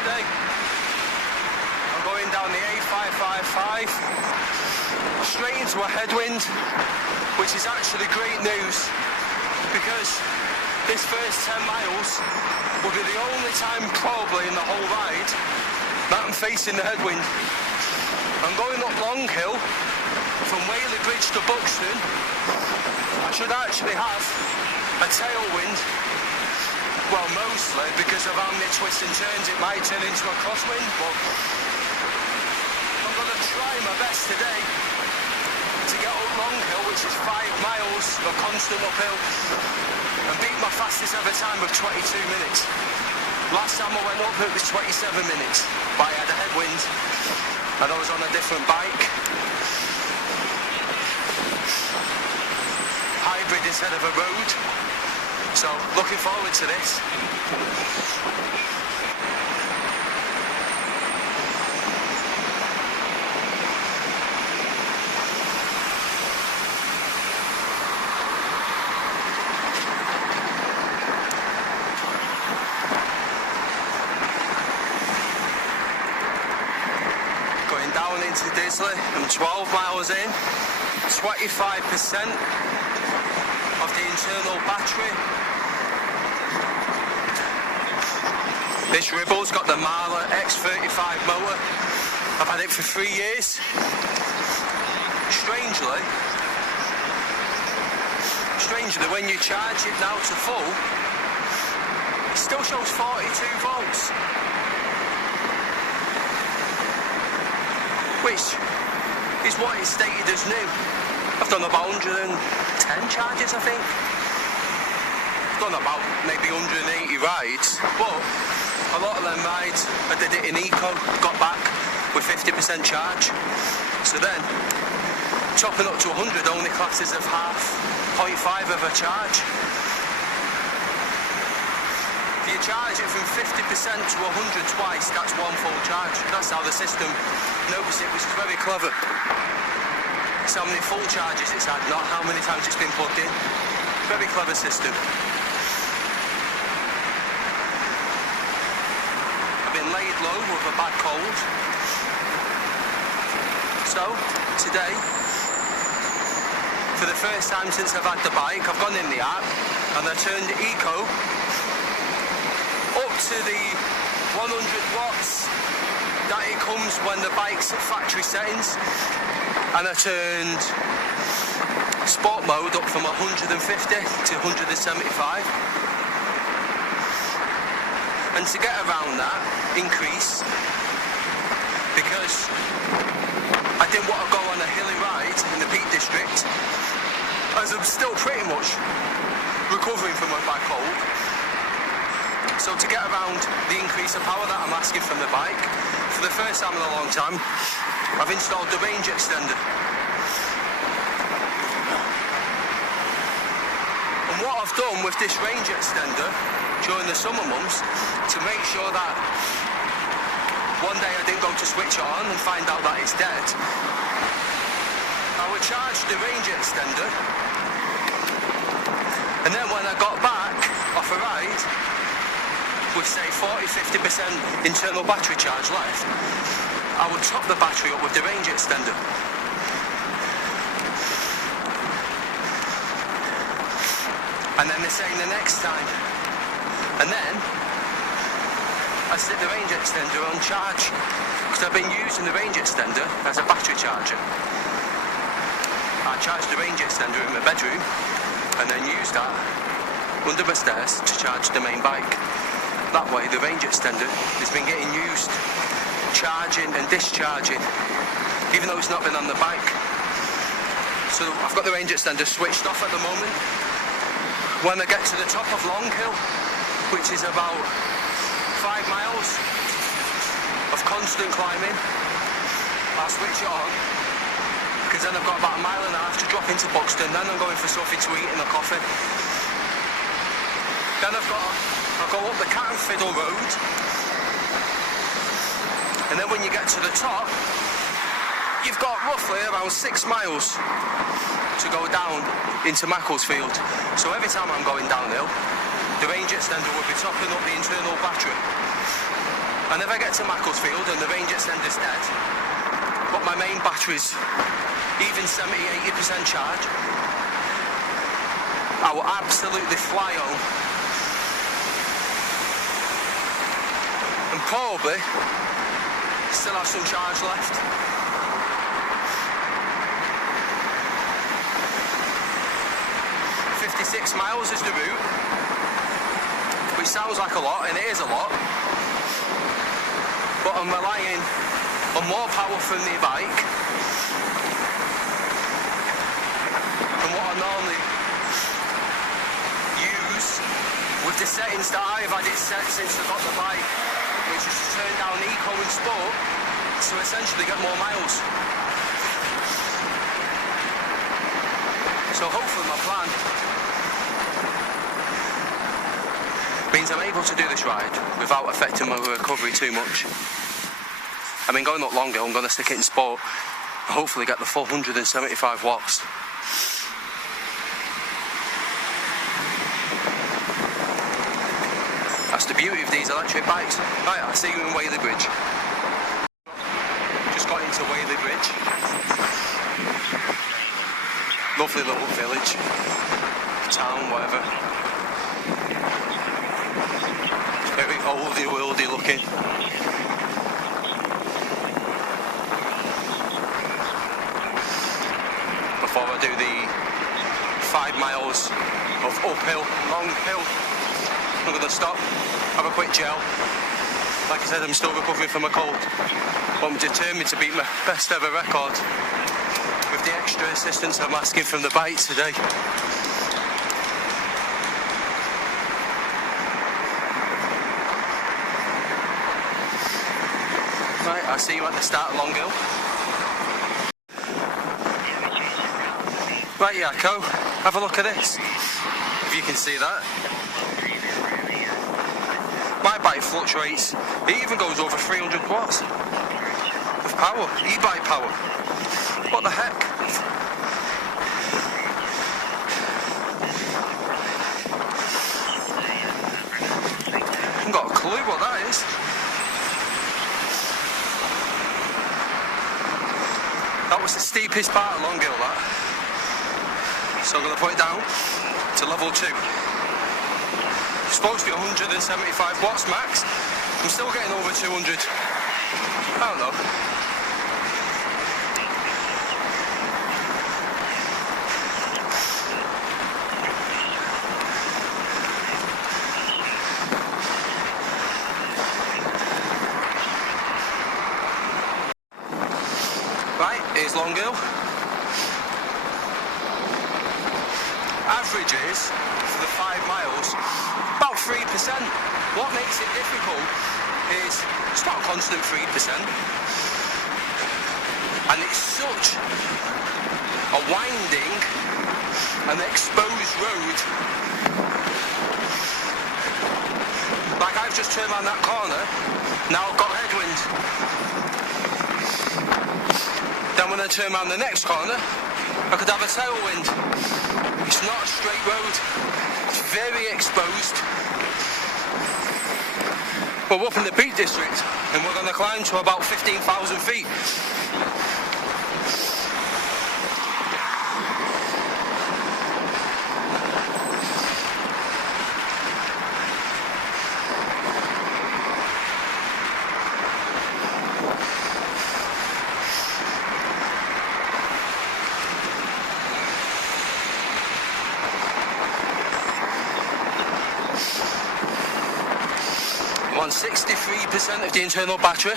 today. I'm going down the A555 straight into a headwind, which is actually great news because this first 10 miles will be the only time probably in the whole ride that I'm facing the headwind. I'm going up Long Hill from Whaley Bridge to Buxton. I should actually have a tailwind, well, mostly because of how many twists and turns it might turn into a crosswind, but I'm going to try my best today to get up Long Hill, which is 5 miles of constant uphill, and beat my fastest ever time of 22 minutes. Last time I went up it was 27 minutes, but I had a headwind and I was on a different bike. Hybrid instead of a road, so looking forward to this. Going down into Disley, I'm 12 miles in, 25% of the internal battery. This Ribble's got the Marla X35 motor. I've had it for 3 years. Strangely, when you charge it now to full, it still shows 42 volts. Which is what it stated as new. I've done about 110 charges, I think. I've done about maybe 180 rides, but a lot of them rides, I did it in eco, got back with 50% charge. So then, chopping up to 100 only classes of half, 0.5 of a charge. If you charge it from 50% to 100 twice, that's one full charge. That's how the system noticed it, which is very clever. It's how many full charges it's had, not how many times it's been plugged in. Very clever system. I've been laid low with a bad cold. So, today, for the first time since I've had the bike, I've gone in the app and I turned eco up to the 100 watts that it comes when the bike's at factory settings. And I turned sport mode up from 150 to 175. And to get around that increase, because I didn't want to go on a hilly ride in the Peak District, as I'm still pretty much recovering from a bad cold. So to get around the increase of power that I'm asking from the bike, for the first time in a long time, I've installed the range extender. And what I've done with this range extender during the summer months, to make sure that one day I didn't go to switch it on and find out that it's dead, I would charge the range extender, and then when I got back off a ride, with say 40-50% internal battery charge left, I would top the battery up with the range extender. And then the same the next time. And then I stick the range extender on charge, because I've been using the range extender as a battery charger. I charge the range extender in my bedroom and then use that under my stairs to charge the main bike. That way the range extender has been getting used, charging and discharging, even though it's not been on the bike. So I've got the range extender switched off at the moment. When I get to the top of Long Hill, which is about 5 miles of constant climbing, I'll switch it on, because then I've got about 1.5 miles to drop into Buxton. Then I'm going for something to eat and a coffee. Then I'll go up the Cat and Fiddle Road, and then when you get to the top, you've got roughly around 6 miles to go down into Macclesfield. So every time I'm going downhill, the range extender will be topping up the internal battery. I never get to Macclesfield and the range extender's dead, but my main battery's even 70-80% charge. I will absolutely fly home and probably still have some charge left. "56 miles is the route," which sounds like a lot, and it is a lot, but I'm relying on more power from the bike than what I normally use with the settings that I've had it set since I got the bike, which is to turn down eco and sport to essentially get more miles. So hopefully my plan means I'm able to do this ride without affecting my recovery too much. I mean, going up longer, I'm going to stick it in sport and hopefully get the full 175 watts. That's the beauty of these electric bikes. Right, I'll see you in Whaley Bridge. Just got into Whaley Bridge. Lovely little village, town, whatever. It's very oldie worldy looking. Before I do the 5 miles of uphill, long hill, I'm going to stop, have a quick gel. Like I said, I'm still recovering from a cold, but I'm determined to beat my best ever record with the extra assistance I'm asking from the bike today. Right, I'll see you at the start of Long Hill. Right, Yakko, have a look at this, if you can see that. My bike fluctuates, it even goes over 300 watts of power, e-bike power. What the heck? I haven't got a clue what that is. That was the steepest part of Long Hill, that. So I'm going to put it down to level 2. It's supposed to be 175 watts max. I'm still getting over 200. I don't know. Right, here's Long Hill. Averages for the 5 miles, about 3%. What makes it difficult is it's not a constant 3%. And it's such a winding and exposed road. Like I've just turned around that corner, now I've got headwind. Then when I turn around the next corner, I could have a tailwind. It's not a straight road, it's very exposed. We're up in the Peak District and we're going to climb to about 15,000 feet. I'm on 63% of the internal battery.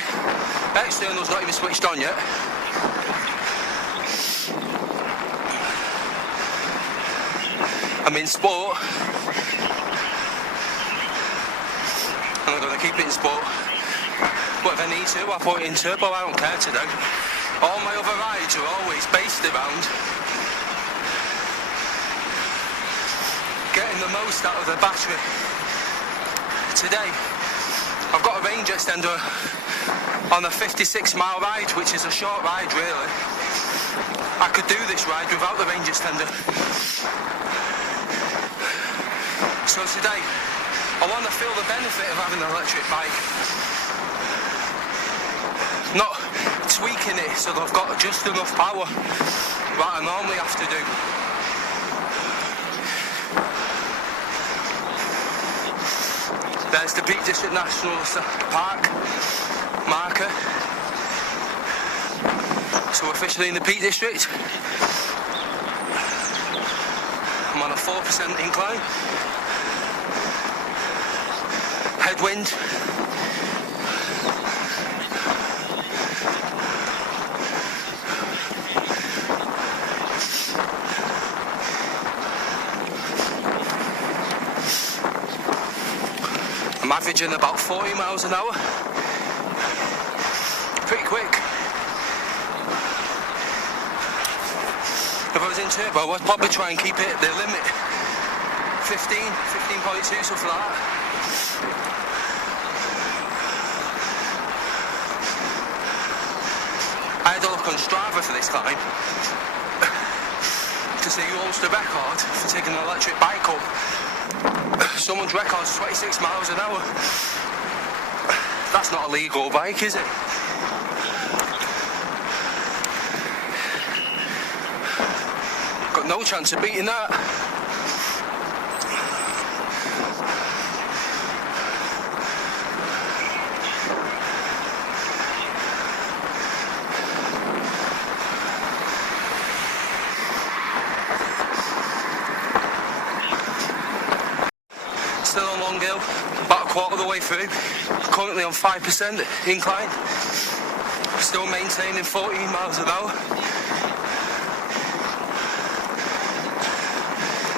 External's not even switched on yet. I'm in sport. And I'm going to keep it in sport. But if I need to, I'll put it in turbo. I don't care today. All my other rides are always based around getting the most out of the battery. Today, I've got a range extender on a 56-mile ride, which is a short ride really. I could do this ride without the range extender. So today, I want to feel the benefit of having an electric bike. not tweaking it so they've got just enough power that I normally have to do. There's the Peak District National Park marker. So we're officially in the Peak District. I'm on a 4% incline. Headwind. I'm averaging about 40 miles an hour. Pretty quick. If I was in turbo, I'd probably try and keep it at the limit. 15, 15.2, something like that. I had a look on Strava for this climb to see who holds the record for taking an electric bike up. Someone's record is 26 miles an hour. That's not a legal bike, is it? Got no chance of beating that. Still on long hill, about a quarter of the way through. Currently on 5% incline. Still maintaining 14 miles an hour.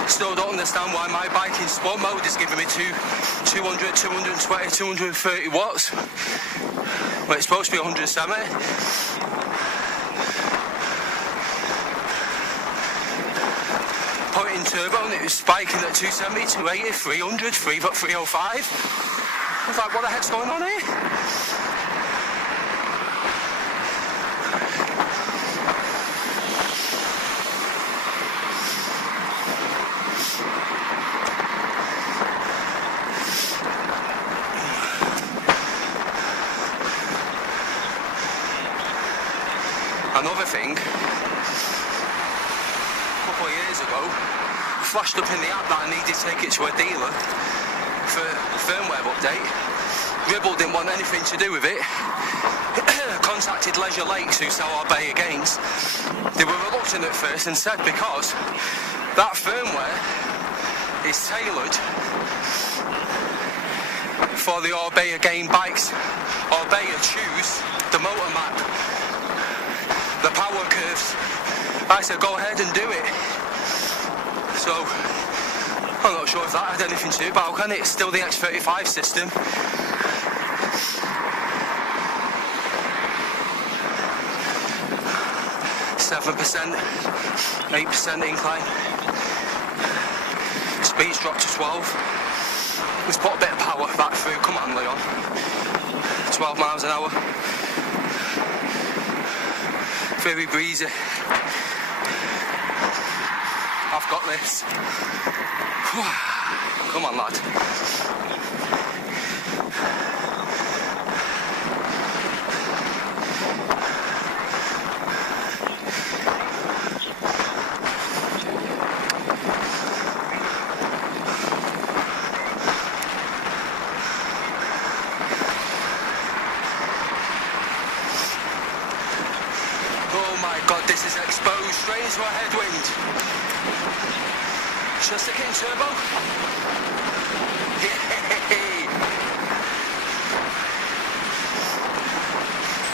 Still don't understand why my bike in sport mode is giving me 200, 220, 230 watts. But it's supposed to be 170. Put it in turbo and it was spiking at 270, 280, 300, 305. I was like, what the heck's going on here? Another thing, a couple of years ago, flashed up in the app that I needed to take it to a dealer for a firmware update. Ribble didn't want anything to do with it. Contacted Leisure Lakes, who sell our Bay Agains. They were reluctant at first and said because that firmware is tailored for the Orbea Again bikes. Orbea choose the motor map, the power curves. I said go ahead and do it. So I'm not sure if that had anything to do about it. It's still the X35 system. %, 8% incline. Speed's dropped to 12. Let's put a bit of power back through. Come on, Leon. 12 miles an hour. Very breezy. I've got this. Come on, lad. God, this is exposed straight into a headwind. Should I stick it in turbo? Yay!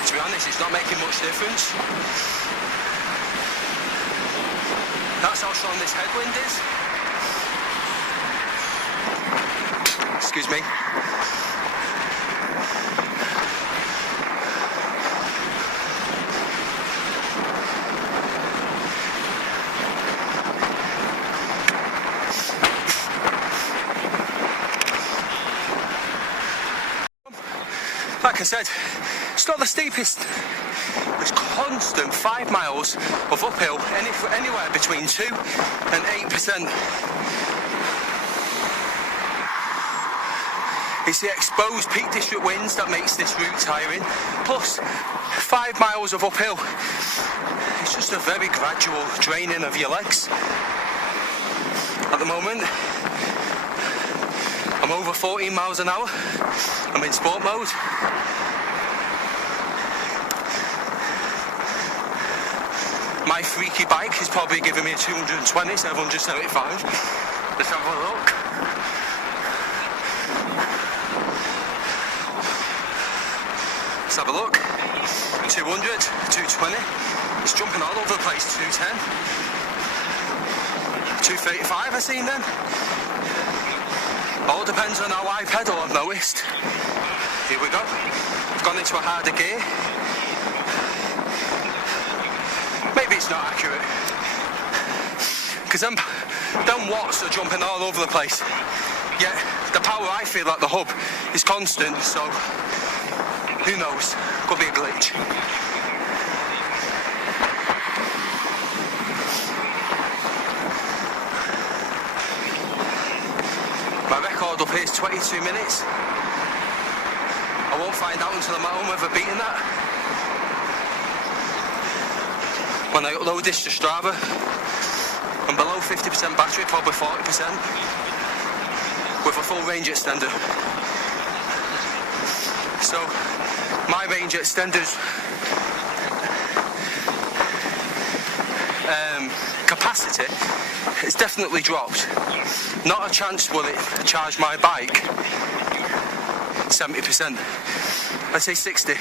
To be honest, it's not making much difference. That's how strong this headwind is. Excuse me. Like I said, it's not the steepest. It's constant 5 miles of uphill, anywhere between 2 and 8%. It's the exposed Peak District winds that makes this route tiring, plus 5 miles of uphill. It's just a very gradual draining of your legs. At the moment, I'm over 14 miles an hour. I'm in sport mode. My freaky bike is probably giving me a 220 instead of 175. Let's have a look. Let's have a look. 200, 220. It's jumping all over the place. 210. 235 I've seen then. All depends on how I pedal, I've noticed. Here we go. I've gone into a harder gear. Maybe it's not accurate. Because them watts are jumping all over the place. Yet the power I feel at the hub is constant, so who knows? Could be a glitch. My record up here is 22 minutes. I won't find out until I'm at home whether I've beaten that. When I upload this to Strava, I'm below 50% battery, probably 40%, with a full range extender. So, my range extender's capacity has definitely dropped. Not a chance will it charge my bike 70%. I'd say 60.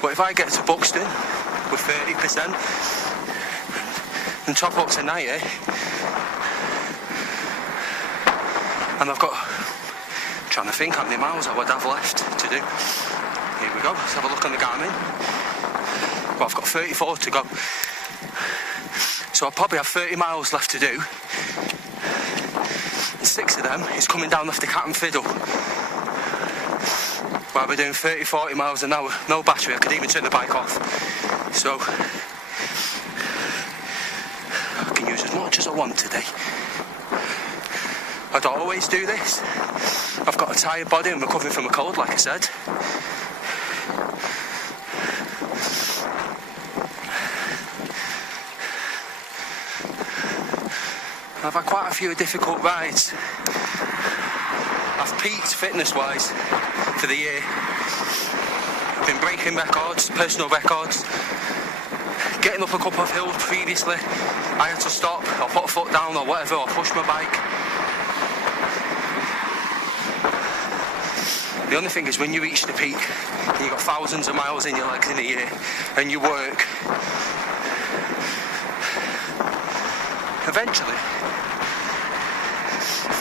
But if I get to Buxton with 30% and top up to 90, and I've got, I'm trying to think how many miles I would have left to do. Here we go, let's have a look on the Garmin. Well, I've got 34 to go. So I'll probably have 30 miles left to do. 6 of them is coming down off the Cat and Fiddle. While we're doing 30, 40 miles an hour, no battery, I could even turn the bike off. So, I can use as much as I want today. I don't always do this. I've got a tired body and recovering from a cold, like I said. I've had quite a few difficult rides. I've peaked fitness-wise for the year. I've been breaking records, personal records. Getting up a couple of hills previously, I had to stop or put a foot down or whatever, or push my bike. The only thing is when you reach the peak and you've got thousands of miles in your legs in a year and you work, eventually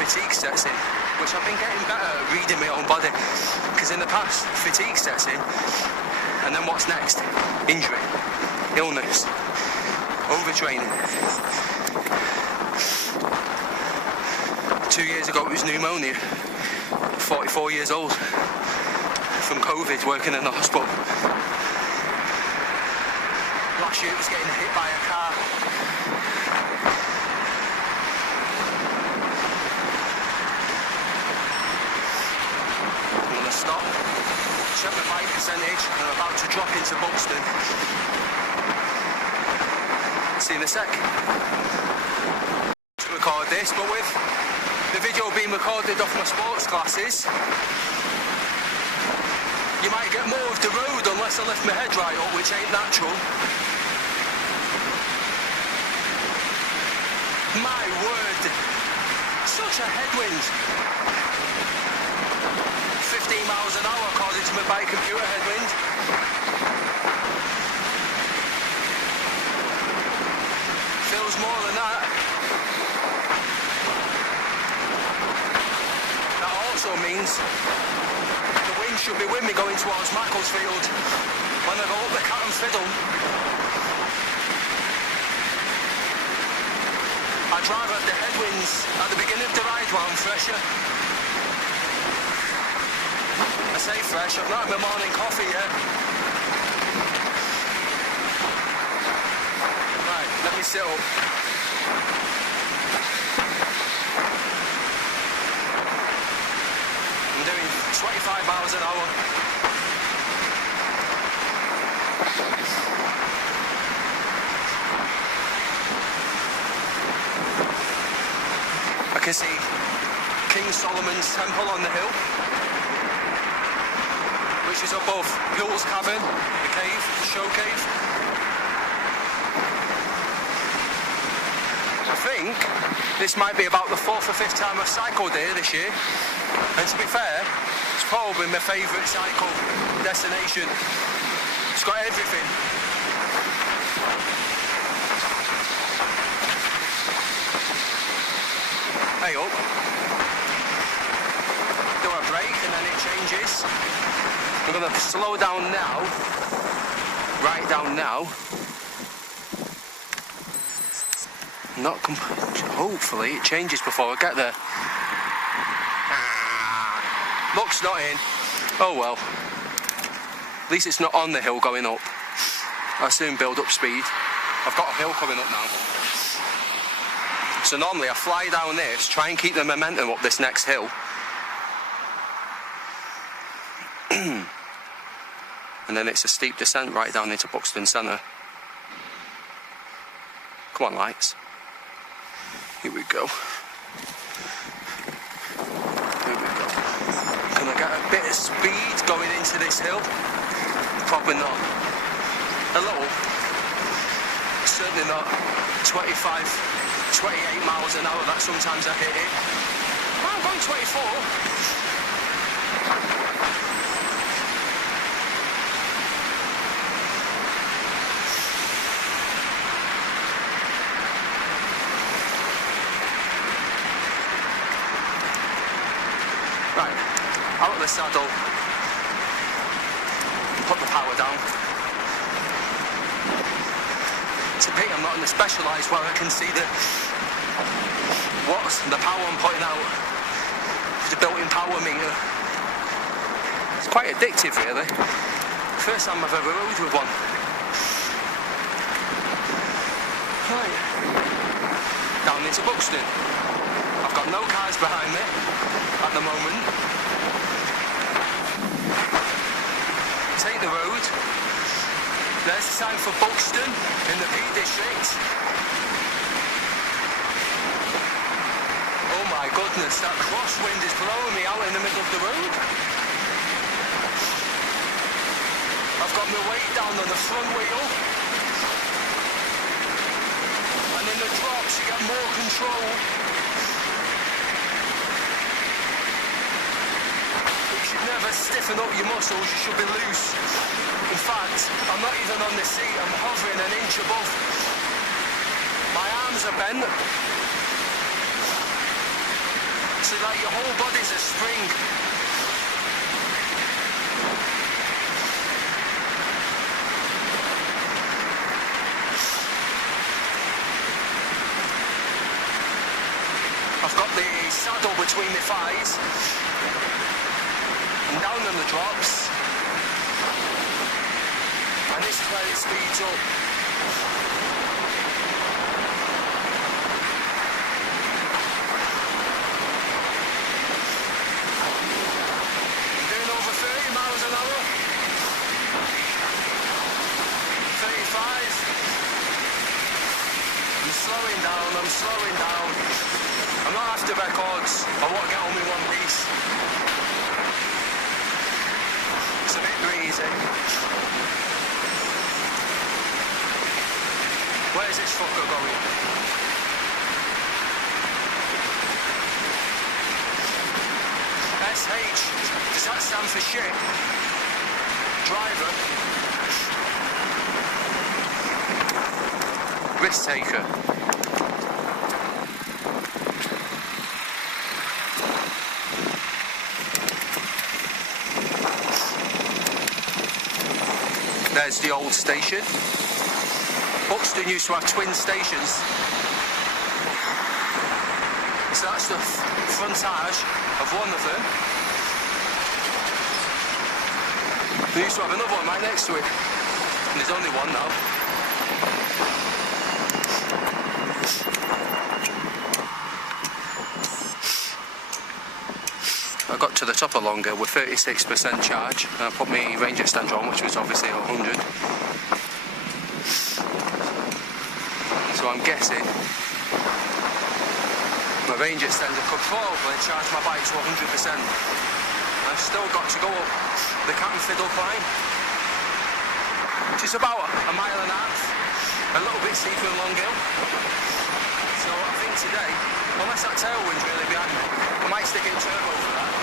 fatigue sets in, which I've been getting better at reading my own body, because in the past fatigue sets in and then what's next? Injury, illness, overtraining. 2 years ago it was pneumonia. 44 years old from COVID, working in the hospital. Last year it was getting hit by a car. I'm going to stop, check my bike percentage, and I'm about to drop into Buxton. See you in a sec. To record this, but with the video being recorded off my sports glasses, you might get more of the road unless I lift my head right up, which ain't natural. My word, such a headwind. 15 miles an hour according to my bike computer headwind. Feels more than that. Also means the wind should be with me going towards Macclesfield when I go up the Cat and Fiddle. I'd rather have the headwinds at the beginning of the ride while I'm fresher. I say fresh, I've not had my morning coffee yet. Right, let me sit up. 25 miles an hour. I can see King Solomon's Temple on the hill, which is above Hull's Cavern, the cave, the show cave. I think this might be about the 4th or 5th time I've cycled here this year, and to be fair, it's probably my favourite cycle destination. It's got everything. Hey up. Do a break and then it changes. I'm going to slow down now. Right down now. Hopefully it changes before I get there. Luck's not in. Oh well. At least it's not on the hill going up. I'll soon build up speed. I've got a hill coming up now. So normally I fly down this, try and keep the momentum up this next hill. And then it's a steep descent right down into Buxton Centre. Come on, lights. Here we go. Here we go. Can I get a bit of speed going into this hill? Probably not. A little. Certainly not 25, 28 miles an hour that sometimes I hit it. Well, I'm going 24. Right, out of the saddle, put the power down. It's a pity I'm not in the Specialised where I can see the power I'm putting out, the built-in power meter. It's quite addictive really. First time I've ever rode with one. Right, down into Buxton. I've got no cars behind me at the moment. Take the road. There's the sign for Buxton in the Peak District. Oh my goodness, that crosswind is blowing me out in the middle of the road. I've got my weight down on the front wheel. And in the drops you get more control. You should never stiffen up your muscles, you should be loose. In fact, I'm not even on the seat, I'm hovering an inch above. My arms are bent. So like your whole body's a spring. I've got the saddle between my thighs. And down on the drops. And this is where it speeds up. I'm doing over 30 miles an hour. 35. I'm slowing down, I'm slowing down. I'm not after records. I want to get on with one piece. It's a bit breezy. Where's this fucker going? SH, does that stand for shit? Driver. Risk taker. There's the old station. Buxton used to have twin stations. So that's the frontage of one of them. They used to have another one right next to it. And there's only one now. A got to the top of Long Hill with 36% charge, and I put my range extender on, which was obviously 100. So I'm guessing my range extender could probably charge my bike to 100%. I've still got to go up the Cat and Fiddle climb, which is about a mile and a half, a little bit steeper than Long Hill. So I think today, unless that tailwind's really behind me, I might stick in turbo for that.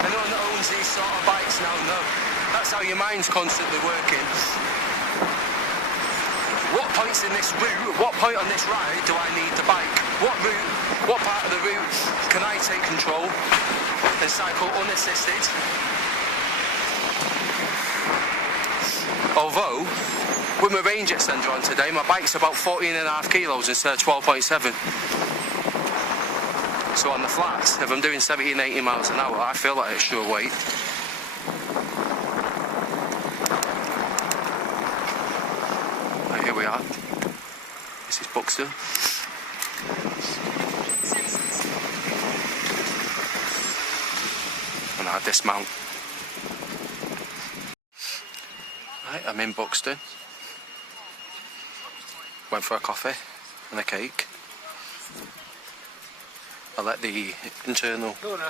Anyone that owns these sort of bikes now know that's how your mind's constantly working. What points in this route, what point on this ride do I need the bike? What route, what part of the route can I take control and cycle unassisted? Although, with my range extender on today, my bike's about 14.5 kilos instead of 12.7. So on the flats, if I'm doing 70 and 80 miles an hour, I feel like extra weight. Right, here we are. This is Buxton. And I dismount. Right, I'm in Buxton. Went for a coffee and a cake. I let the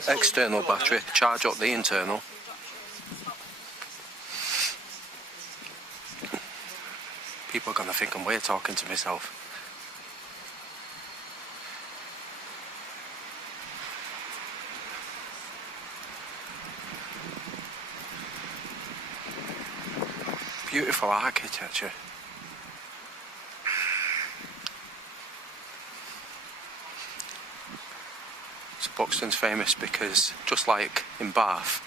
external battery charge up the internal. People are going to think I'm weird talking to myself. Beautiful architecture. So Buxton's famous because, just like in Bath,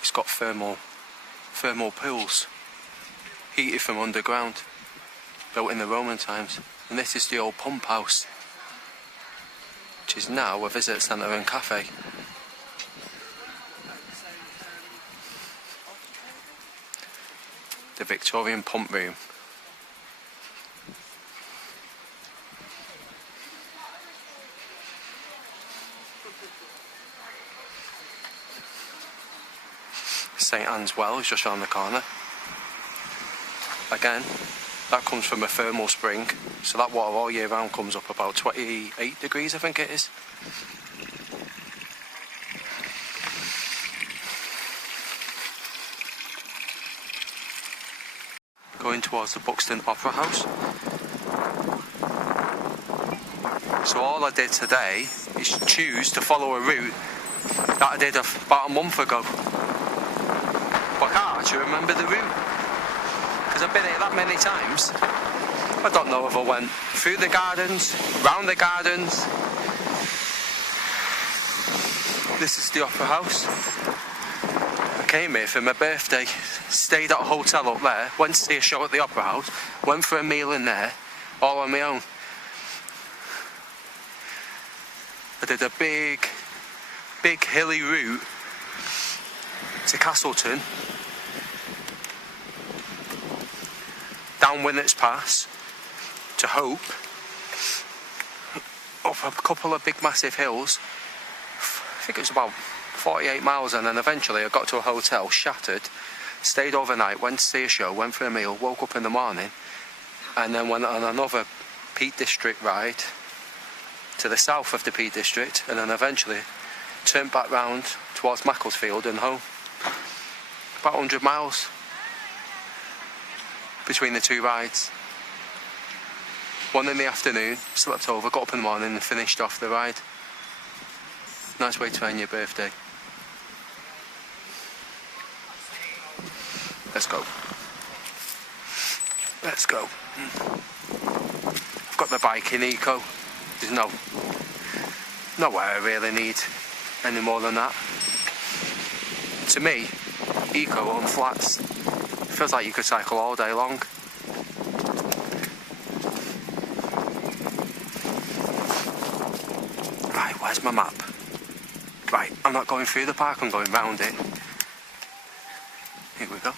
it's got thermal pools, heated from underground, built in the Roman times. And this is the old pump house, which is now a visitor centre and cafe. The Victorian pump room. St Anne's Well is just around the corner. Again, that comes from a thermal spring, so that water all year round comes up about 28 degrees, I think it is. Going towards the Buxton Opera House. So all I did today is choose to follow a route that I did about a month ago. But I can't actually remember the route, because I've been here that many times. I don't know if I went through the gardens, round the gardens. This is the Opera House. I came here for my birthday, stayed at a hotel up there, went to see a show at the Opera House, went for a meal in there, all on my own. I did a big hilly route to Castleton, down Winnett's Pass to Hope, up a couple of big massive hills. I think it was about 48 miles, and then eventually I got to a hotel, shattered, stayed overnight, went to see a show, went for a meal, woke up in the morning, and then went on another Peak District ride to the south of the Peak District, and then eventually turned back round towards Macclesfield and home. About 100 miles between the two rides. One in the afternoon, slept over, got up in the morning and finished off the ride. Nice way to end your birthday. Let's go. Let's go. I've got the bike in eco. There's nowhere I really need any more than that. To me, eco on flats feels like you could cycle all day long. Right, where's my map? Right, I'm not going through the park, I'm going round it. Here we go.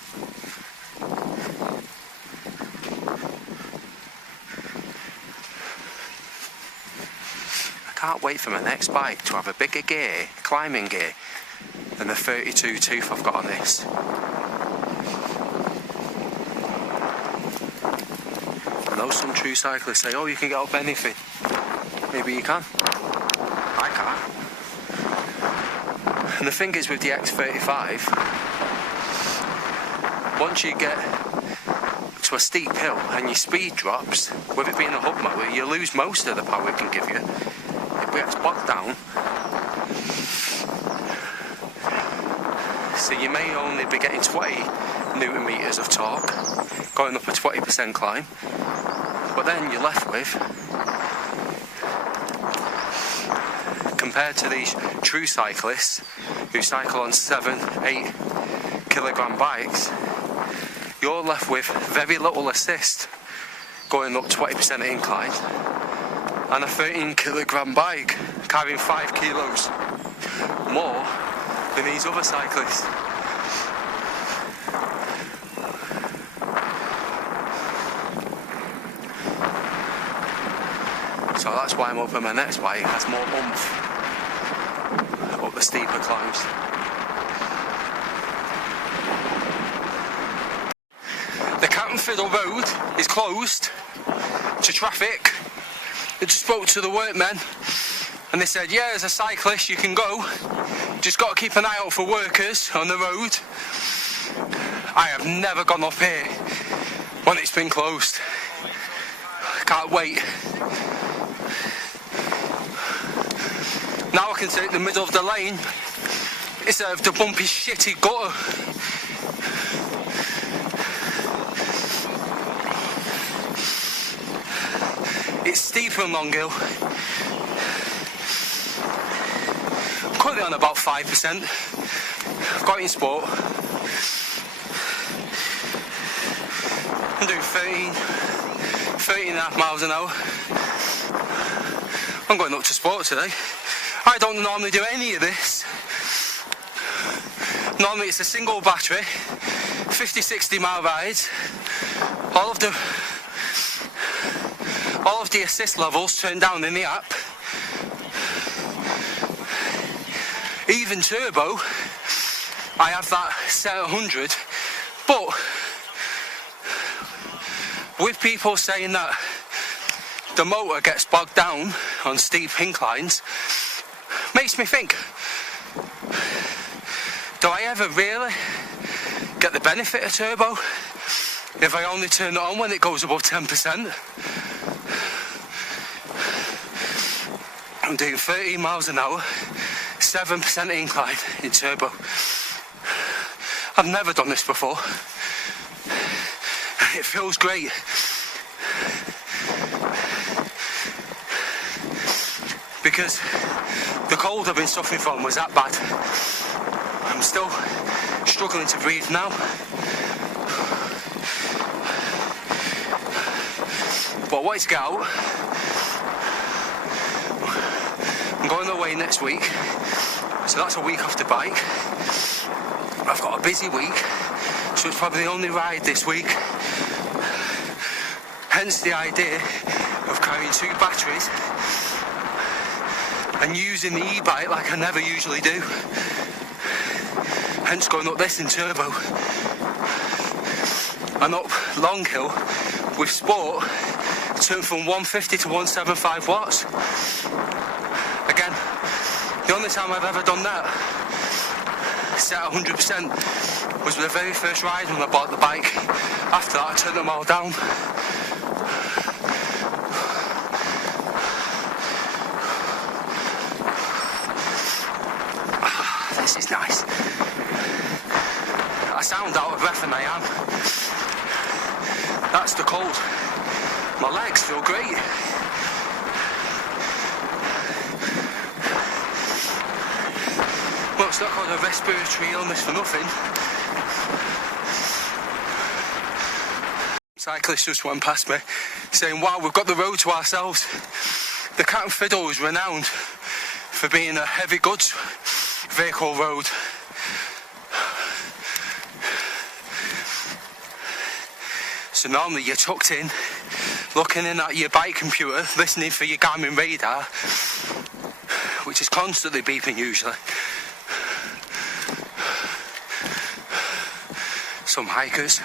can't wait for my next bike to have a bigger gear, climbing gear, than the 32 tooth I've got on this. I know some true cyclists say, oh, you can get up anything. Maybe you can. I can't. And the thing is with the X35, once you get to a steep hill and your speed drops, with it being a hub motor, you lose most of the power it can give you. It gets bogged down. So you may only be getting 20 newton meters of torque, going up a 20% climb, but then you're left with, compared to these true cyclists who cycle on 7-8 kilogram bikes, you're left with very little assist going up 20% incline, and a 13 kilogram bike carrying 5 kilos more than these other cyclists. So that's why I'm hoping my next bike has more oomph up the steeper climbs. The Cattenfiddle Road is closed to traffic. I just spoke to the workmen and they said, yeah, as a cyclist you can go, just got to keep an eye out for workers on the road. I have never gone up here when it's been closed. Can't wait. Now I can take the middle of the lane instead of the bumpy, shitty gutter. It's steeper and long hill. I'm currently on about 5%. I've got it in sport. I'm doing 13.5 miles an hour. I'm going up to sport today. I don't normally do any of this. Normally it's a single battery, 50-60 mile rides. All of the assist levels turned down in the app. Even turbo, I have that set at 100, but with people saying that the motor gets bogged down on steep inclines, makes me think, do I ever really get the benefit of turbo if I only turn it on when it goes above 10%? I'm doing 13 miles an hour, 7% incline in turbo. I've never done this before. It feels great. Because the cold I've been suffering from was that bad. I'm still struggling to breathe now. But I wanted to get out. I'm going away next week, so that's a week off the bike. I've got a busy week, so it's probably the only ride this week. Hence the idea of carrying 2 batteries and using the e-bike like I never usually do. Hence going up this in turbo and up long hill with sport, turn from 150 to 175 watts. Again, the only time I've ever done that, set at 100%, was the very first ride when I bought the bike. After that I turned them all down. This is nice. I sound out of breath and I am. That's the cold. My legs feel great. Well, it's not called a respiratory illness for nothing. Cyclists just went past me saying, wow, we've got the road to ourselves. The Cattenfiddle is renowned for being a heavy goods vehicle road. So normally you're tucked in, looking in at your bike computer, listening for your Garmin radar, which is constantly beeping usually. Some hikers.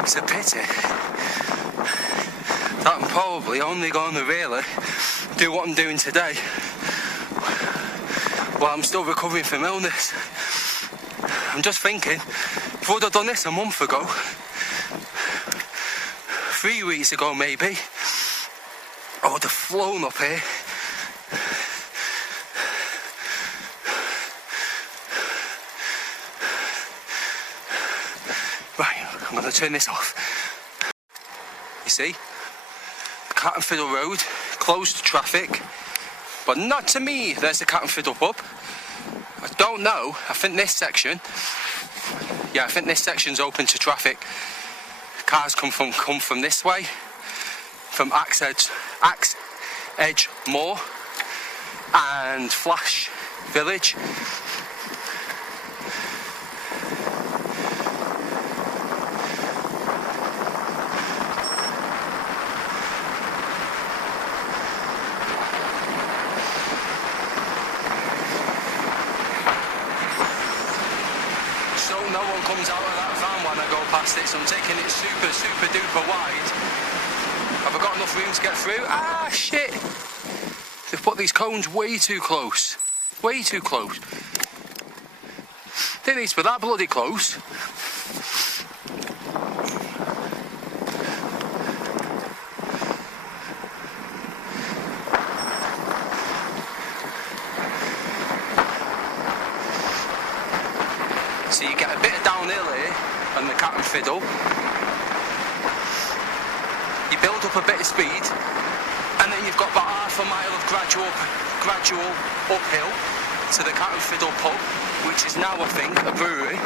It's a pity that I'm probably only going to really do what I'm doing today while I'm still recovering from illness. I'm just thinking, if I would have done this a month ago, 3 weeks ago maybe, I would have flown up here. Right, I'm going to turn this off. You see, Cat and Fiddle Road, closed to traffic, but not to me. There's the Cat and Fiddle pub. I don't know, I think this section, yeah, I think this section's open to traffic. Cars come from this way, from Axe Edge Moor and Flash Village. No one comes out of that van when I go past it, so I'm taking it super duper wide. Have I got enough room to get through? Ah, shit! They've put these cones way too close. Way too close. They need to be that bloody close. So you get a bit of downhill here on the Cat and Fiddle. You build up a bit of speed, and then you've got about half a mile of gradual uphill to the Cat and Fiddle pub, which is now, I think, a brewery.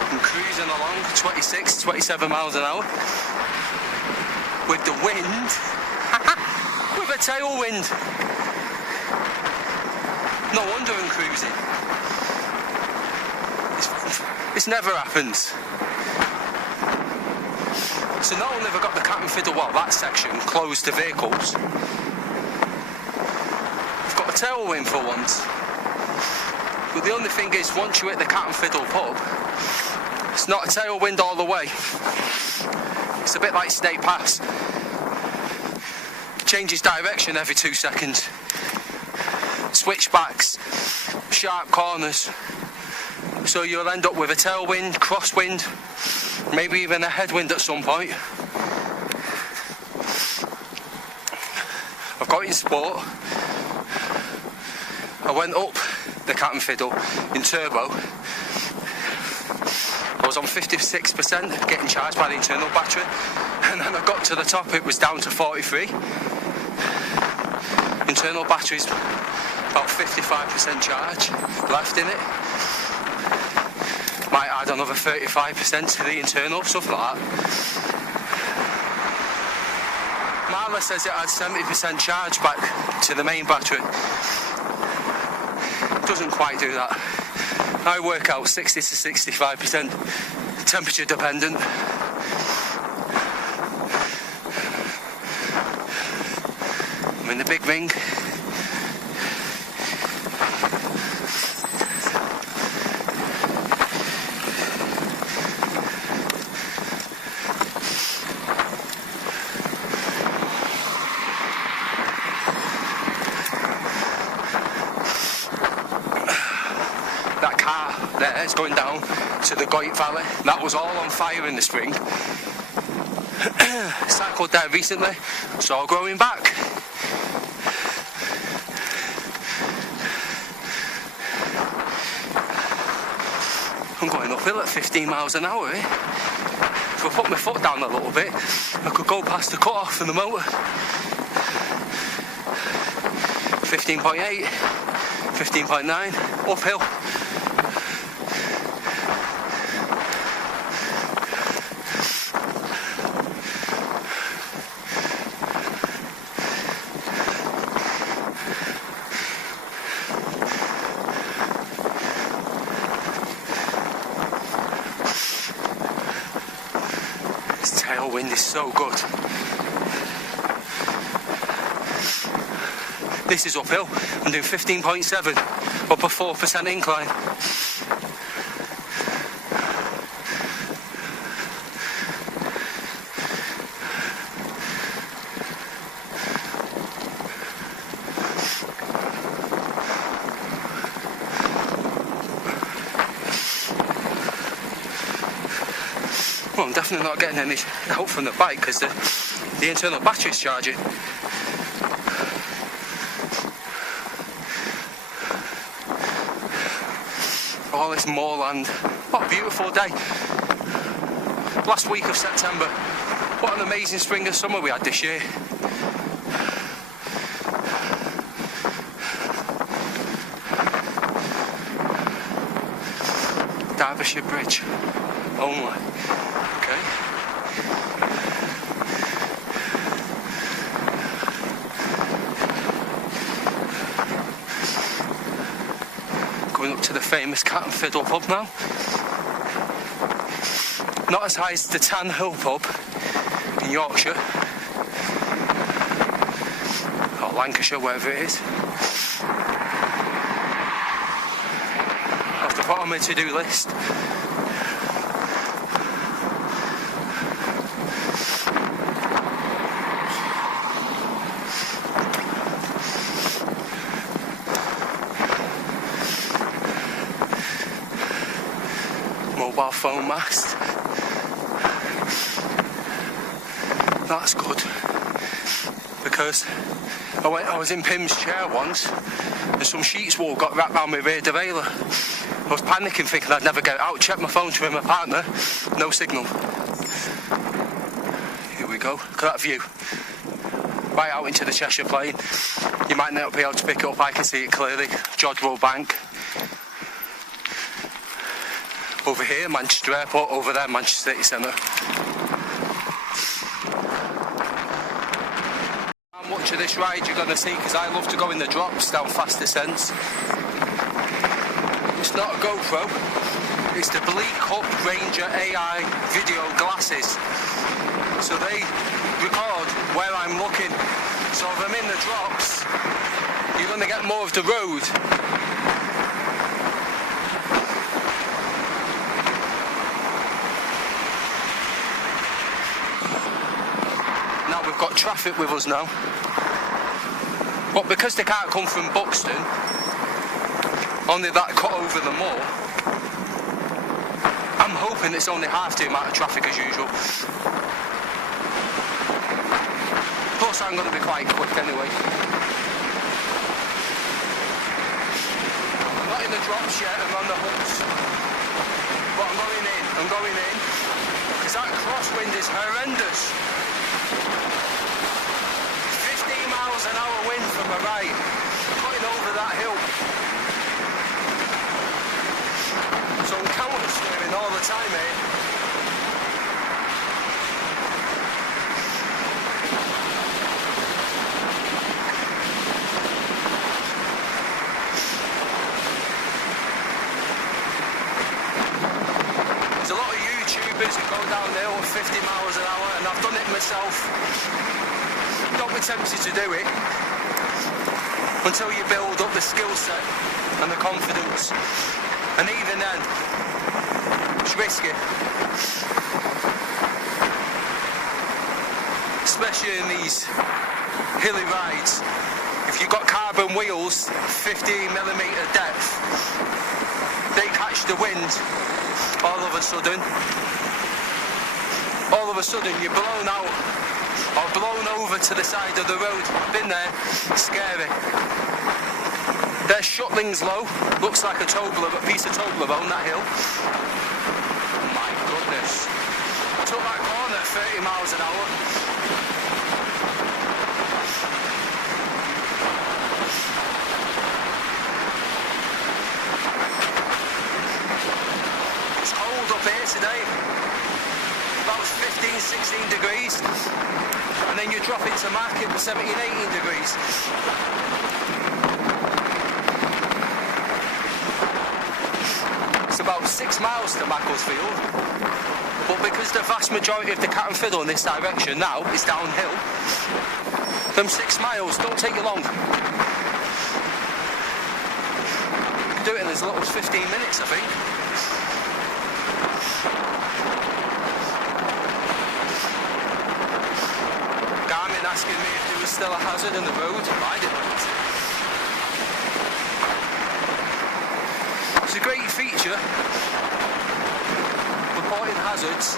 I'm cruising along 26, 27 miles an hour with the wind, with a tailwind. No wonder I'm cruising. This never happens. So not only have I got the Cat and Fiddle, well, that section closed to vehicles, I've got a tailwind for once. But the only thing is, once you hit the Cat and Fiddle pub, it's not a tailwind all the way. It's a bit like State Pass. It changes direction every 2 seconds. Switchbacks, sharp corners, so you'll end up with a tailwind, crosswind, maybe even a headwind at some point. I've got it in sport. I went up the Cat and Fiddle in turbo. I was on 56%, getting charged by the internal battery, and then I got to the top, it was down to 43. Internal battery's about 55% charge left in it. Might add another 35% to the internal, stuff like that. Marla says it adds 70% charge back to the main battery. Doesn't quite do that. I work out 60 to 65%, temperature dependent. I'm in the big ring. There, it's going down to the Goit Valley. That was all on fire in the spring. Cycled there recently, it's all growing back. I'm going uphill at 15 miles an hour, eh? If I put my foot down a little bit, I could go past the cut-off for the motor. 15.8, 15.9, uphill. tailwind is so good. This is uphill. I'm doing 15.7 up a 4% incline. Well, I'm definitely not getting any help from the bike because the internal battery's charging. All this moorland. What a beautiful day. Last week of September. What an amazing spring and summer we had this year. Derbyshire Bridge only. Okay. Going up to the famous Cat and Fiddle pub now. Not as high as the Tan Hill pub in Yorkshire. Or Lancashire, wherever it is. I'll have to put on my to-do list. Mobile phone mast. That's good because I was in Pim's chair once and some sheets wool got wrapped around my rear derailleur. I was panicking thinking I'd never get out, checked my phone to my partner, no signal. Here we go, look at that view. Right out into the Cheshire Plain. You might not be able to pick it up, I can see it clearly. Jodrell Bank. Over here, Manchester Airport, over there, Manchester City Centre. How much of this ride you're going to see, because I love to go in the drops down fast descents. It's not a GoPro, it's the Bleequp Ranger AI video glasses. So they record where I'm looking. So if I'm in the drops, you're going to get more of the road. We've got traffic with us now, but because they can't come from Buxton, only that cut over the moor, I'm hoping it's only half the amount of traffic as usual. Plus I'm going to be quite quick anyway. I'm not in the drops yet, I'm on the hooks, but I'm going in, because that crosswind is horrendous. 15 miles an hour wind from the right, cutting over that hill. So I'm counter steering all the time, mate. There's a lot of YouTubers who go down the hill at 50 miles an hour, and I've done it myself. Don't be tempted to do it until you build up the skill set and the confidence, and even then it's risky, especially in these hilly rides. If you've got carbon wheels 15mm depth, they catch the wind. All of a sudden you're blown out or blown over to the side of the road. I've been there, scary. There's Shutlings Low, looks like a piece of Toblerone, that hill. My goodness. I took that corner at 30 miles an hour. It's cold up here today. About 15-16 degrees, and then you drop into Market for 17-18 degrees. It's about 6 miles to Macclesfield. But because the vast majority of the cat and fiddle in this direction now is downhill, them 6 miles don't take you long. You can do it in as little as 15 minutes, I think. Garmin asking me if there was still a hazard in the road. I didn't. It's a great feature, reporting hazards,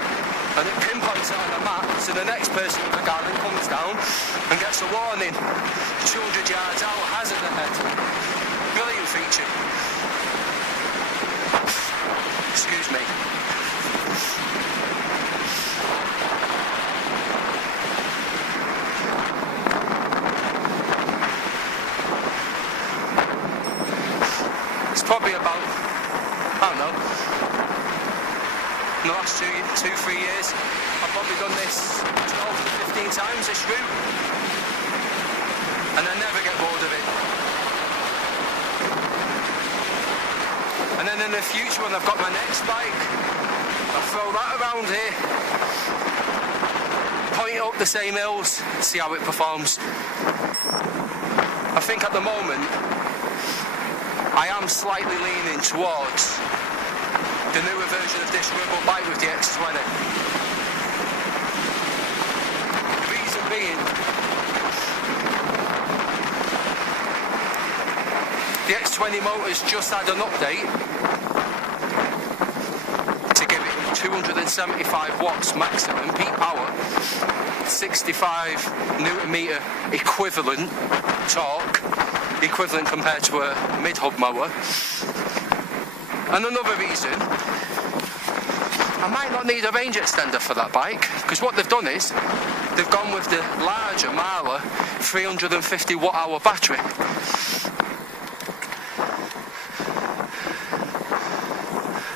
and it pinpoints it on the map, so the next person with the Garmin comes down and gets a warning 200 yards out, hazard ahead. Brilliant feature. Excuse me. It's probably about, I don't know, in the last 2-3 years, I've probably done this 12 to 15 times, this route, and I never get bored of it. And then in the future, when I've got my next bike, I'll throw that around here, point it up the same hills, see how it performs. I think at the moment, I am slightly leaning towards the newer version of this Ribble bike with the X20. The reason being, the X20 motor's just had an update to give it 275 watts maximum peak power, 65 newton meter equivalent torque, equivalent compared to a mid-hub mower. And another reason, I might not need a range extender for that bike, because what they've done is, they've gone with the larger Marla 350 watt-hour battery.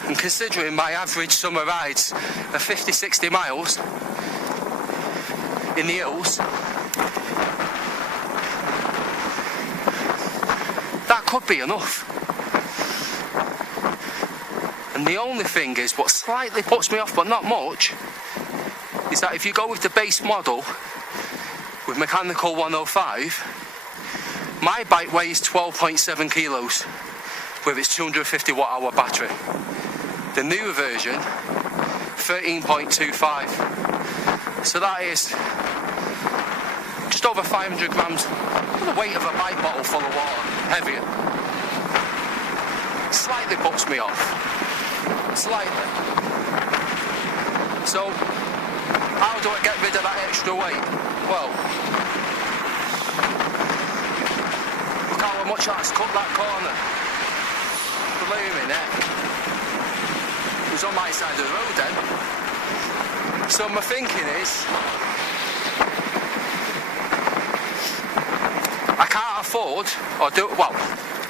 And considering my average summer rides are 50-60 miles in the hills, that could be enough. And the only thing is, what slightly puts me off, but not much, is that if you go with the base model with mechanical 105, my bike weighs 12.7 kilos with its 250 watt-hour battery. The newer version, 13.25. So that is just over 500 grams, the weight of a bike bottle full of water, heavier. Slightly puts me off. Slightly. So, how do I get rid of that extra weight? Well, look how much that's cut that corner. Blooming heck. It was on my side of the road then. So my thinking is, I can't afford, or do, well,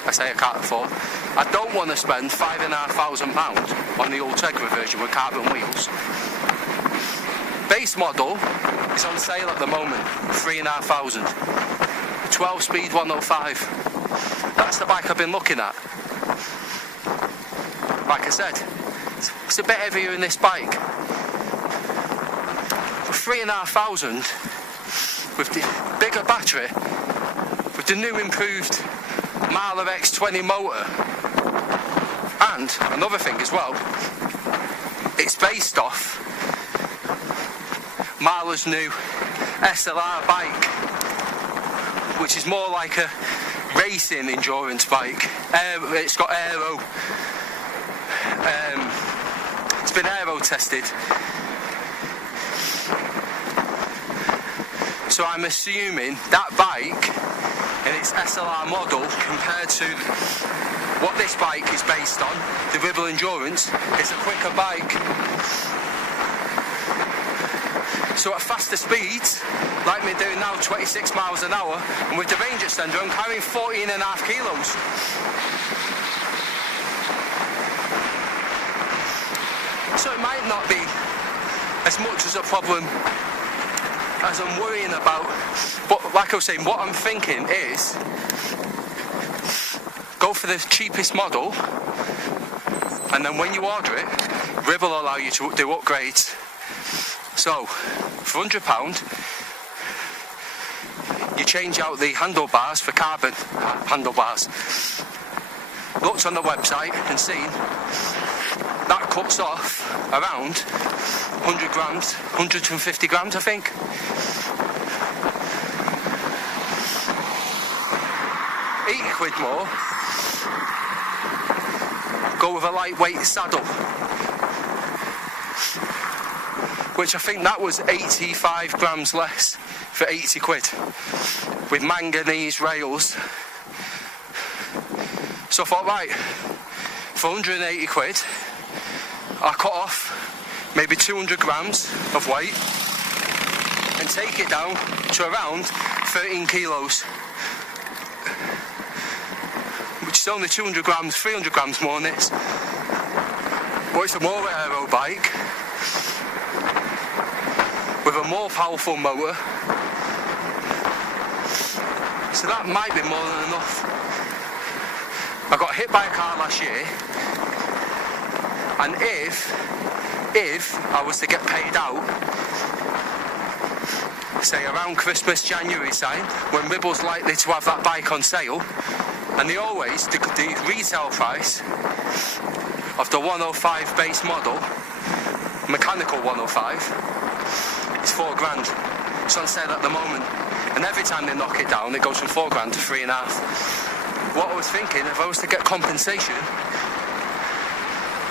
I say I can't afford, I don't want to spend £5,500 on the Ultegra version with carbon wheels. Base model is on sale at the moment, £3,500. 12-speed 105. That's the bike I've been looking at. Like I said, it's a bit heavier in this bike. For £3,500, with the bigger battery, with the new improved Marla X20 motor, and another thing as well, it's based off Marla's new SLR bike, which is more like a racing endurance bike. It's got aero. It's been aero tested. So I'm assuming that bike in its SLR model compared to what this bike is based on, the Ribble Endurance, is a quicker bike. So at faster speeds, like me doing now, 26 miles an hour, and with the range extender, I'm carrying 14.5 kilos. So it might not be as much as a problem as I'm worrying about. But like I was saying, what I'm thinking is go for the cheapest model, And then when you order it, Ribble will allow you to do upgrades. So, for £100, you change out the handlebars for carbon handlebars. Looked on the website and seen that cuts off around 100 grams, 150 grams I think. £80 more. Go with a lightweight saddle, which I think that was 85 grams less for £80 with manganese rails. So I thought, right, for £180 I cut off maybe 200 grams of weight and take it down to around 13 kilos, which is only 200 grams, 300 grams more than this. But it's a more aero bike with a more powerful motor, so that might be more than enough. I got hit by a car last year, and if I was to get paid out, say around Christmas, January time, when Ribble's likely to have that bike on sale, and they always, the retail price of the 105 base model, mechanical 105, is £4,000. It's on sale at the moment, and every time they knock it down, it goes from £4,000 to £3,500. What I was thinking, if I was to get compensation,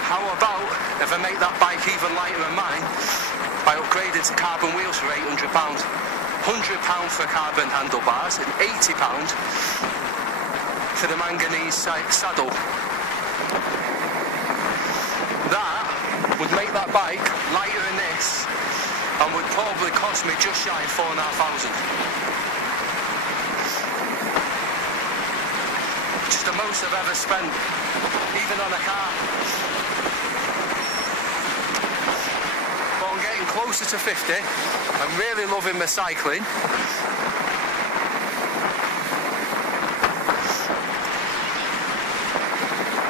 how about if I make that bike even lighter than mine by upgrading to carbon wheels for £800? £100 for carbon handlebars and £80 for the manganese saddle. That would make that bike lighter than this and would probably cost me just shy of £4,500. Which is the most I've ever spent, even on a car. But I'm getting closer to 50. I'm really loving my cycling.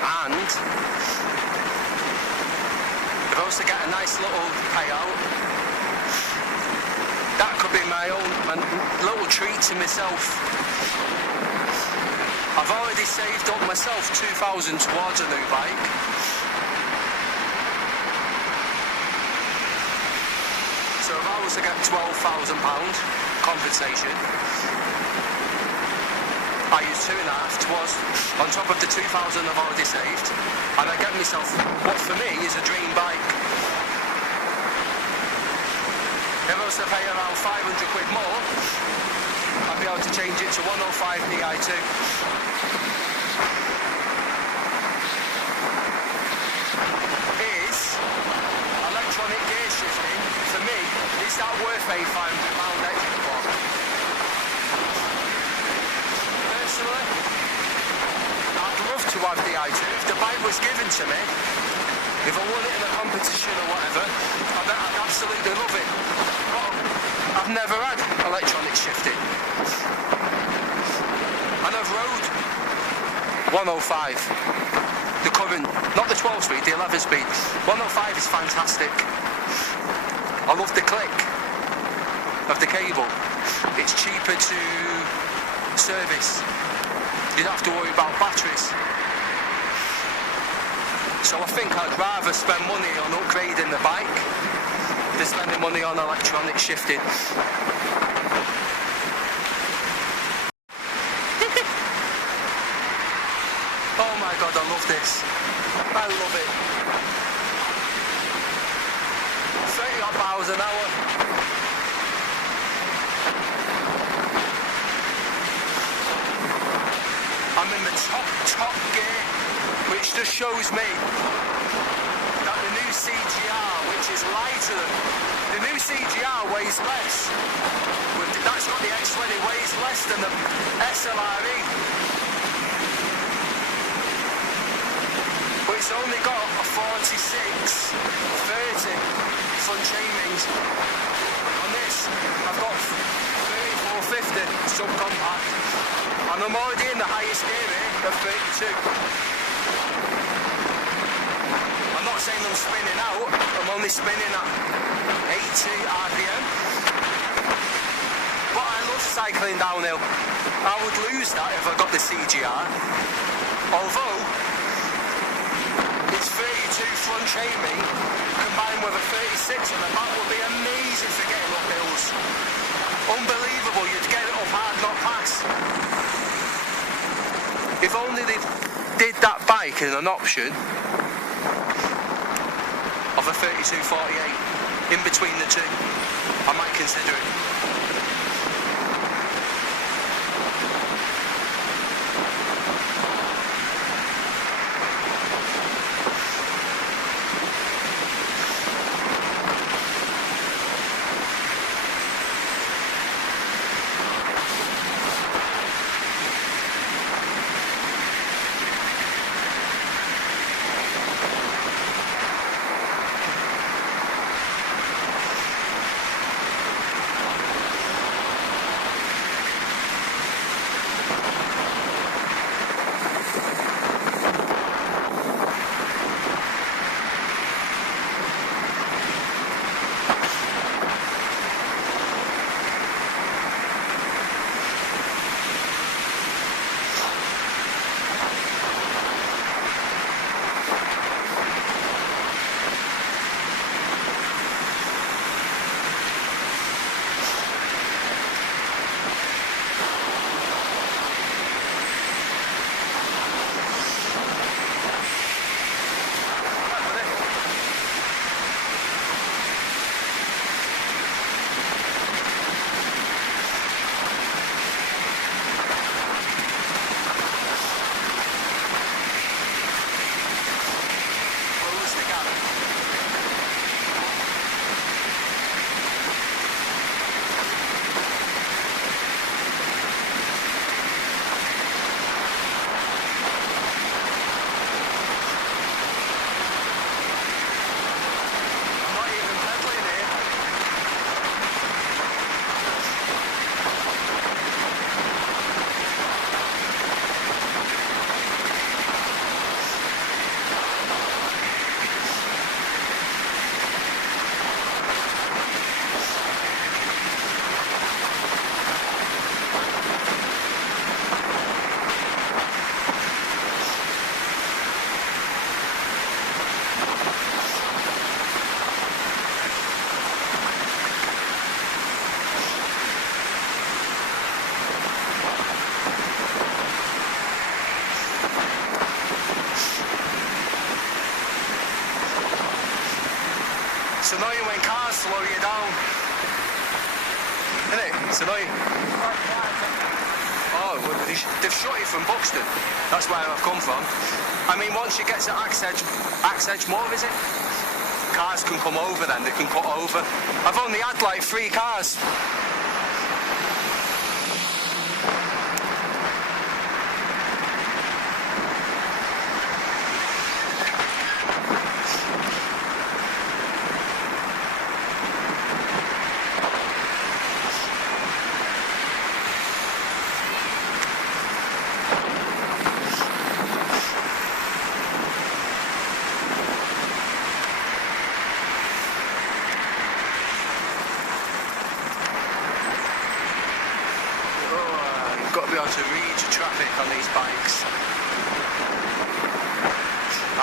And if I was to get a nice little payout, that could be my own little treat to myself. I've already saved up myself £2,000 towards a new bike. So if I was to get £12,000 compensation, I use 2.5 towards, on top of the 2,000 I've already saved, and I get myself what for me is a dream bike. If I was to pay around £500 more, I'd be able to change it to 105 Di2. Is electronic gear shifting, for me, is that worth £800 extra for? Personally, I'd love to have Di2. If the bike was given to me, if I won it in a competition or whatever, I'd absolutely love it. But I've never had electronic shifting. And I've rode 105, the current, not the 12 speed, the 11 speed. 105 is fantastic. I love the click of the cable. It's cheaper to service. You don't have to worry about batteries. So I think I'd rather spend money on upgrading the bike than spending money on electronic shifting. Oh my god, I love this. I love it. 30 odd miles an hour. I'm in the top gear, which just shows me that the new CGR, which is lighter, the new CGR weighs less. That's got the X20, weighs less than the SLe. But it's only got a 46, 30 front chain rings. On this, I've got 3450 subcompact, and I'm already in the highest gear here of 32. I'm not saying I'm spinning out, I'm only spinning at 80 RPM. But I love cycling downhill. I would lose that if I got the CGR. Although, it's 32 front chaining combined with a 36 on the back would be amazing for getting up hills. Unbelievable, you'd get it up hard, not pass. If only they did that bike as an option of a 32/48 in between the two, I might consider it. It's annoying when cars slow you down. Isn't it? It's annoying. Oh, well, they've shot you from Buxton. That's where I've come from. I mean, once you get to Axe Edge Moor, is it? Cars can come over then, they can cut over. I've only had like 3 cars. Got to be able to read traffic on these bikes.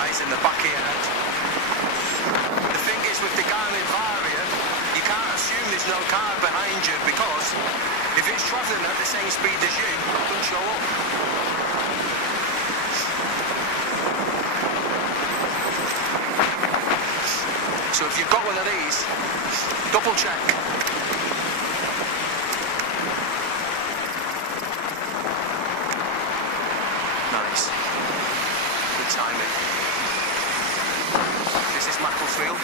Eyes in the back of your head. The thing is with the Garmin Varia, you can't assume there's no car behind you because if it's travelling at the same speed as you, it doesn't show up. So if you've got one of these, double check. Timing. This is Macclesfield.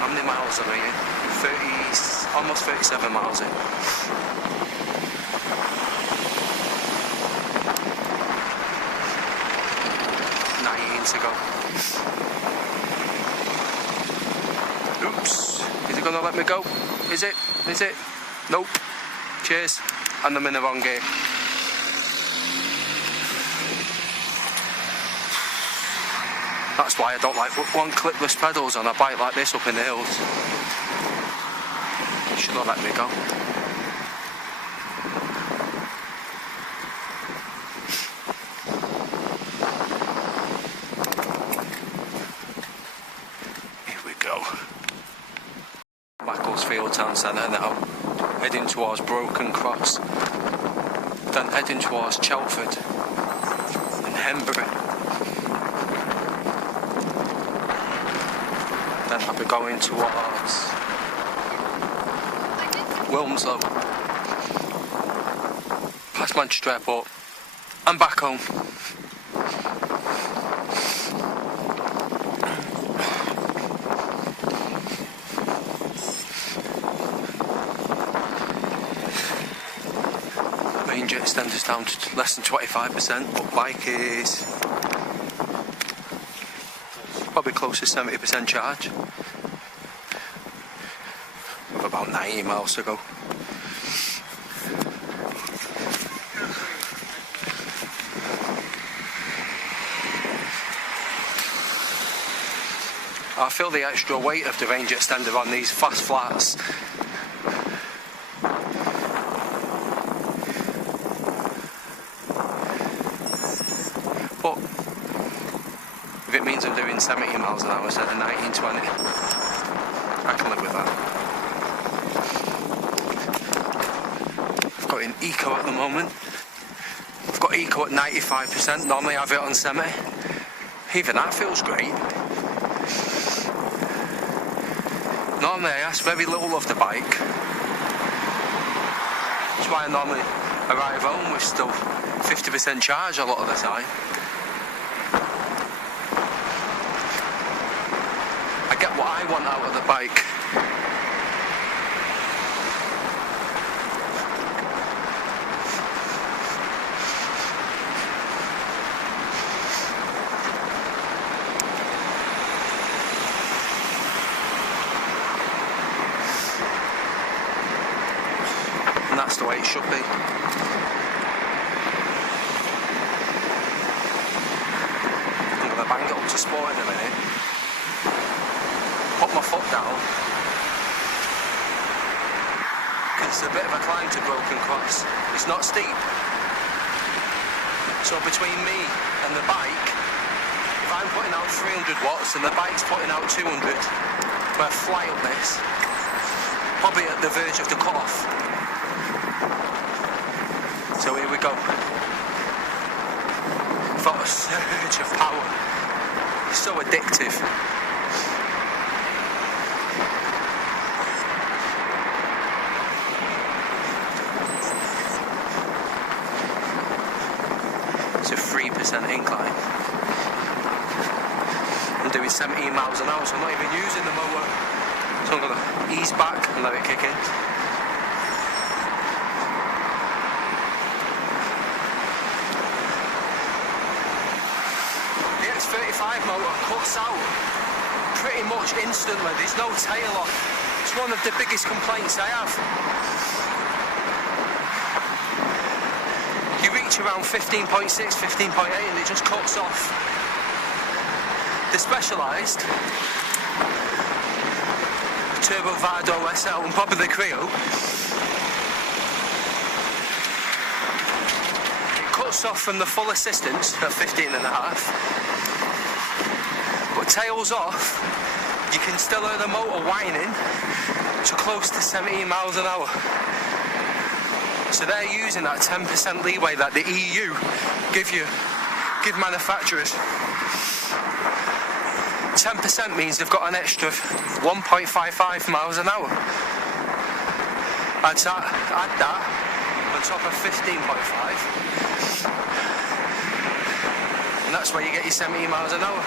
How many miles am I in? 30, almost 37 miles in. 9 to go. Oops. Is it gonna let me go? Is it? Is it? Nope. Cheers. And I'm in the wrong gear. That's why I don't like one clipless pedals on a bike like this up in the hills. Should have let me go. Here we go. Macclesfield Town Centre now, heading towards Broken Cross, then heading towards Chelford and Henbury. Then I'll be going towards Wilmslow, past Manchester Airport and back home. Range extenders down to less than 25%, but bike is probably close to 70% charge, with about 90 miles to go. I feel the extra weight of the range extender on these fast flats. But if it means I'm doing 70 miles an hour instead of 19, 20, I can live with that. I've got an eco at the moment. I've got eco at 95%, normally I have it on semi. Even that feels great. Normally I ask very little of the bike. That's why I normally arrive home with still 50% charge a lot of the time. I get what I want out of the bike. And that's the way it should be. I'm going to bang it up to sport in a minute. Put my foot down. Because it's a bit of a climb to Broken Cross. It's not steep. So between me and the bike, if I'm putting out 300 watts and the bike's putting out 200, we're fly up this. Probably at the verge of the cut-off. So here we go. Felt a surge of power. It's so addictive. It's a 3% incline. I'm doing 17 miles an hour, so I'm not even using the motor. So I'm going to ease back and let it kick in. The X35 motor cuts out pretty much instantly. There's no tail off. It's one of the biggest complaints I have. You reach around 15.6, 15.8 and it just cuts off. The Specialised Turbo Vado SL and probably the Creo, it cuts off from the full assistance at 15.5, but tails off, you can still hear the motor whining to close to 17 miles an hour. So they're using that 10% leeway that the EU give manufacturers. 10% means they've got an extra 1.55 miles an hour. Add that on top of 15.5, and that's where you get your 70 miles an hour.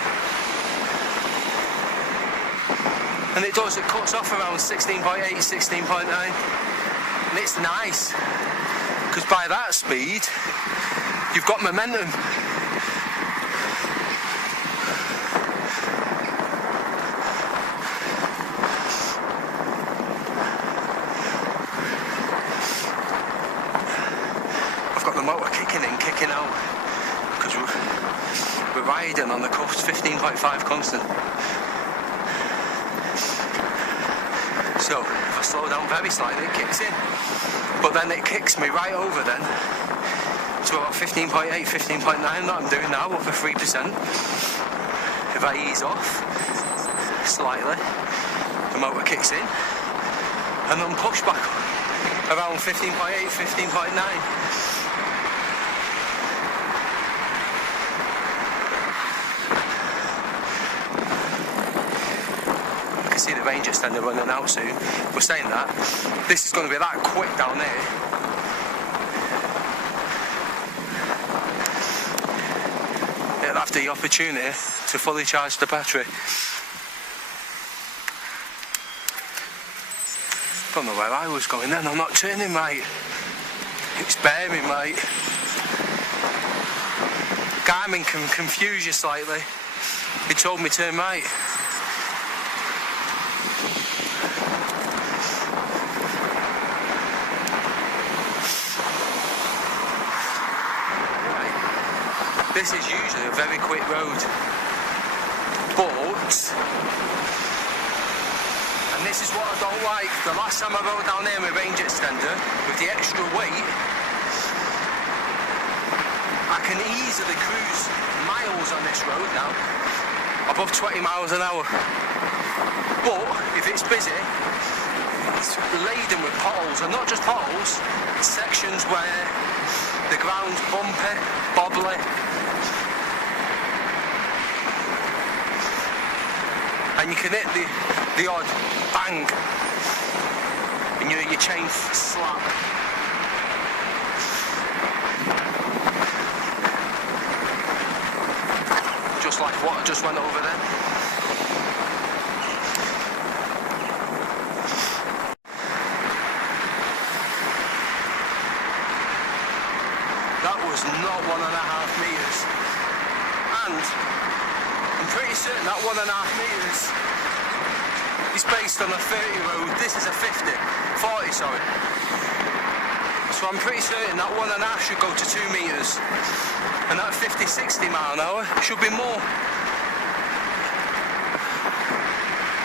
And it cuts off around 16.8, 16.9, and it's nice, because by that speed, you've got momentum. I've got the motor kicking in, kicking out, because we're riding on the coast, 15.5 constant. So if I slow down very slightly, it kicks in. But then it kicks me right over then to about 15.8, 15.9 that I'm doing now, up at 3%. If I ease off slightly, the motor kicks in, and then push back around 15.8, 15.9. See the range extender running out soon. We're saying that this is going to be that quick down here. It'll have the opportunity to fully charge the battery. Don't know where I was going then. I'm not turning right. It's bearing right. Garmin can confuse you slightly. He told me turn right. This is usually a very quick road, but, and this is what I don't like, the last time I rode down here with range extender, with the extra weight, I can easily cruise miles on this road now, above 20 miles an hour, but if it's busy, it's laden with potholes, and not just potholes, sections where the ground's bumpy, bobbly, and you can hit the odd bang and your chain slap. Just like what I just went over then. That was not 1.5 meters, and I'm pretty certain that 1.5 meters is based on a 30 road. This is a 40, sorry. So I'm pretty certain that 1.5 should go to 2 meters, and that 50, 60 mile an hour should be more.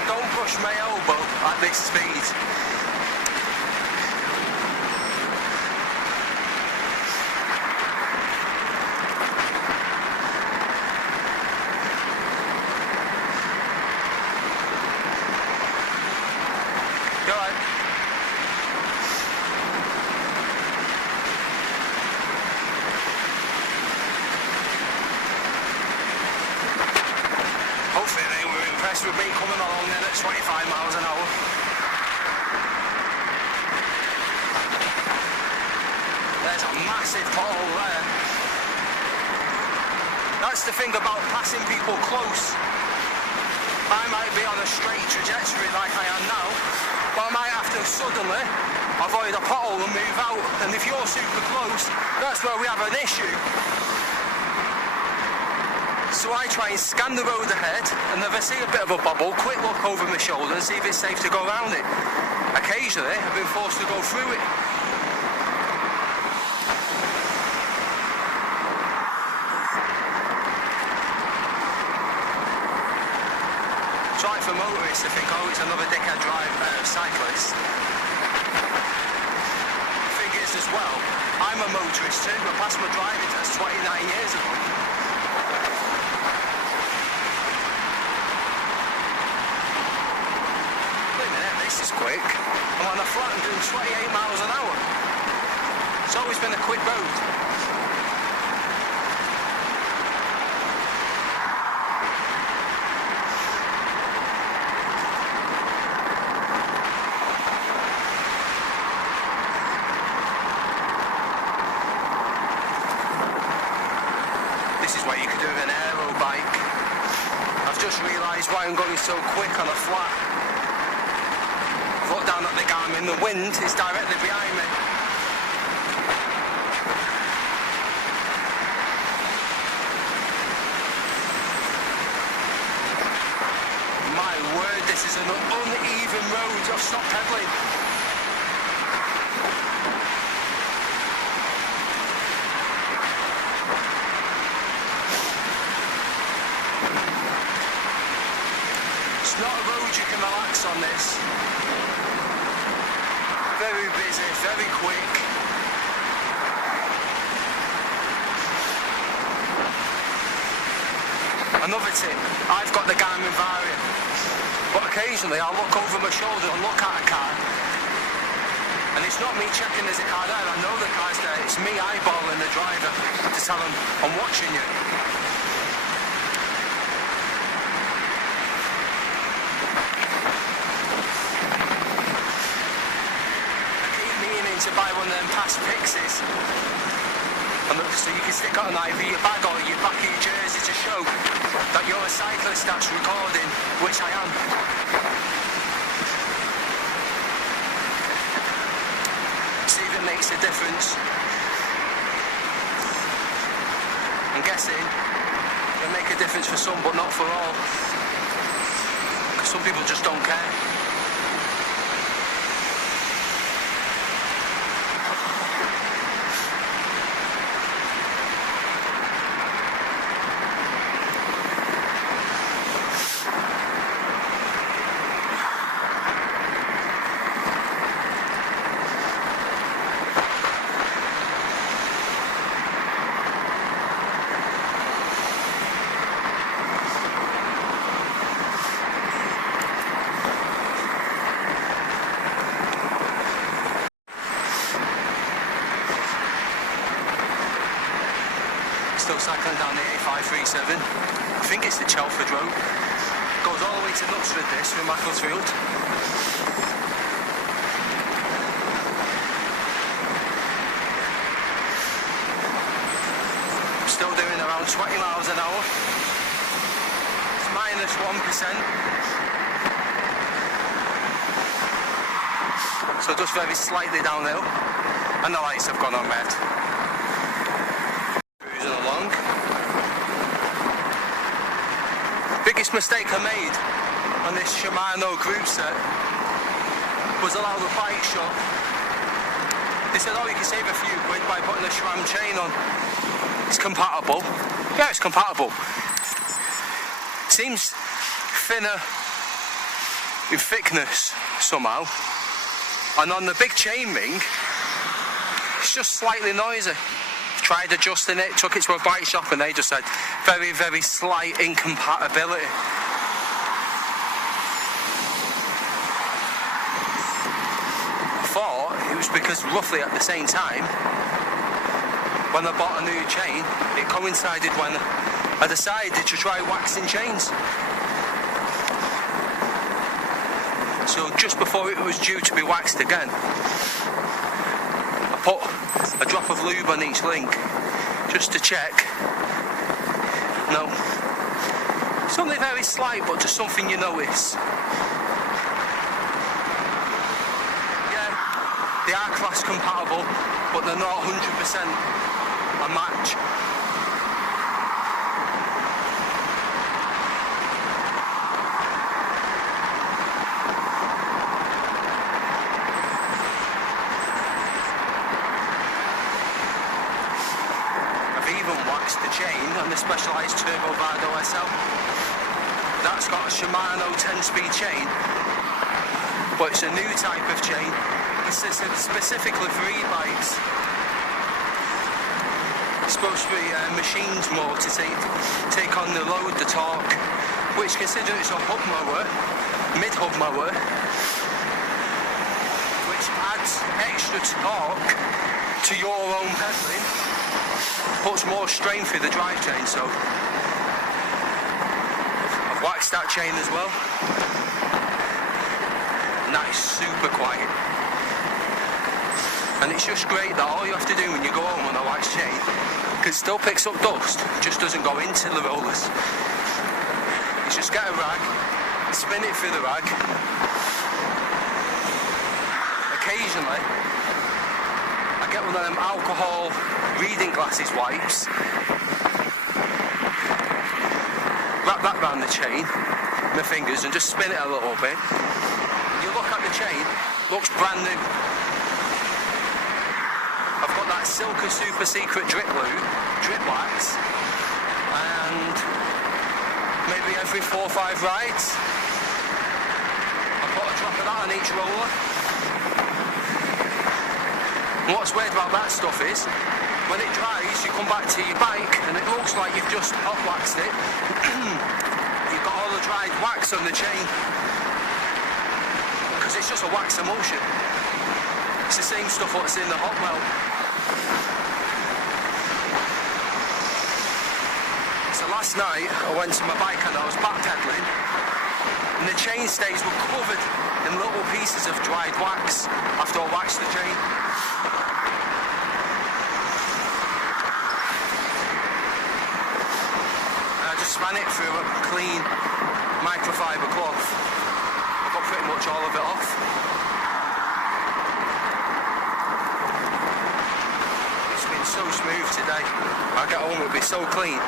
Don't push my elbow at this speed. With me coming along then at 25 miles an hour. There's a massive pothole there. That's the thing about passing people close. I might be on a straight trajectory like I am now, but I might have to suddenly avoid a pothole and move out. And if you're super close, that's where we have an issue. So I try and scan the road ahead, and if I see a bit of a bubble, quick look over my shoulder and see if it's safe to go around it. Occasionally, I've been forced to go through it. It's right for motorists to think, oh, it's another dickhead cyclist. The thing is as well, I'm a motorist too. I passed my driving test 29 years ago. This is quick. I'm on a flat and doing 28 miles an hour. It's always been a quick road. This is where you could do an aero bike. I've just realised why I'm going so quick on a flat. Look down at the Garmin, the wind is directly behind me. My word, this is an uneven road. I've stopped pedaling. very quick. Another tip, I've got the Garmin Varia, but occasionally I'll look over my shoulder and look at a car, and it's not me checking there's a car there, I know the car's there, it's me eyeballing the driver to tell him I'm watching you. To buy one of them past Pixies, and so you can stick it on either your bag or your back of your jersey to show that you're a cyclist that's recording, which I am. See if it makes a difference. I'm guessing it'll make a difference for some, but not for all. Because some people just don't care. Still cycling down the A537. I think it's the Chelford Road. Goes all the way to Knutsford this from Macclesfield. Still doing around 20 miles an hour. It's minus 1%. So just very slightly downhill. And the lights have gone on red. Along. Biggest mistake I made on this Shimano group set was allow the bike shop. They said, oh, you can save a few quid by putting a SRAM chain on. It's compatible. Yeah, it's compatible. Seems thinner in thickness somehow. And on the big chain ring, it's just slightly noisy. Tried adjusting it, took it to a bike shop, and they just said very, very slight incompatibility. I thought it was because roughly at the same time, when I bought a new chain, it coincided when I decided to try waxing chains. So just before it was due to be waxed again, I put a drop of lube on each link just to check. No, it's only very slight, but just something you notice. Yeah, they are class compatible, but they're not 100% a match. The chain on the Specialized Turbo Vado SL. That's got a Shimano 10-speed chain, but it's a new type of chain. It's specifically for e-bikes. It's supposed to be machined more to take on the load, the torque, which considering it's a hub mower, mid-hub mower, which adds extra torque to your own pedaling, puts more strain through the drivetrain. So I've waxed that chain as well, and that is super quiet. And it's just great that all you have to do when you go home on a waxed chain, because it still picks up dust, it just doesn't go into the rollers. You just get a rag, spin it through the rag. Occasionally I get one of them alcohol reading glasses wipes, wrap that round the chain with my fingers and just spin it a little bit. You look at the chain, looks brand new. I've got that Silka Super Secret drip wax, and maybe every 4 or 5 rides I put a drop of that on each roller. And what's weird about that stuff is, when it dries, you come back to your bike and it looks like you've just hot waxed it. You've got all the dried wax on the chain, because it's just a wax emulsion. It's the same stuff what's in the hot melt. So last night I went to my bike and I was backpedaling, and the chain stays were covered in little pieces of dried wax after I waxed the chain. Ran it through a clean microfiber cloth. I got pretty much all of it off. It's been so smooth today. I get home, it'll be so clean.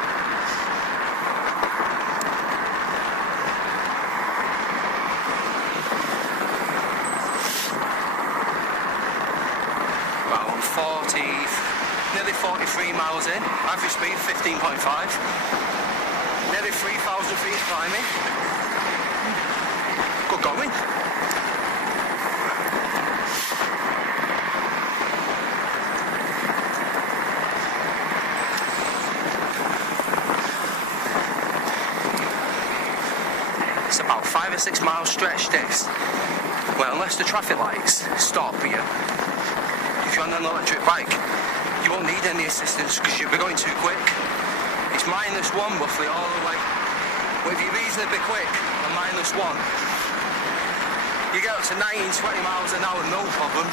Well, I'm 40, nearly 43 miles in. Average speed 15.5. Nearly 3,000 feet climbing. Good going. It's about 5 or 6 mile stretch this. Well, unless the traffic lights stop you, if you're on an electric bike, you won't need any assistance because you'll be going too quick. It's -1 roughly all the way. But if you're reasonably quick on -1, you get up to 19-20 miles an hour, no problem.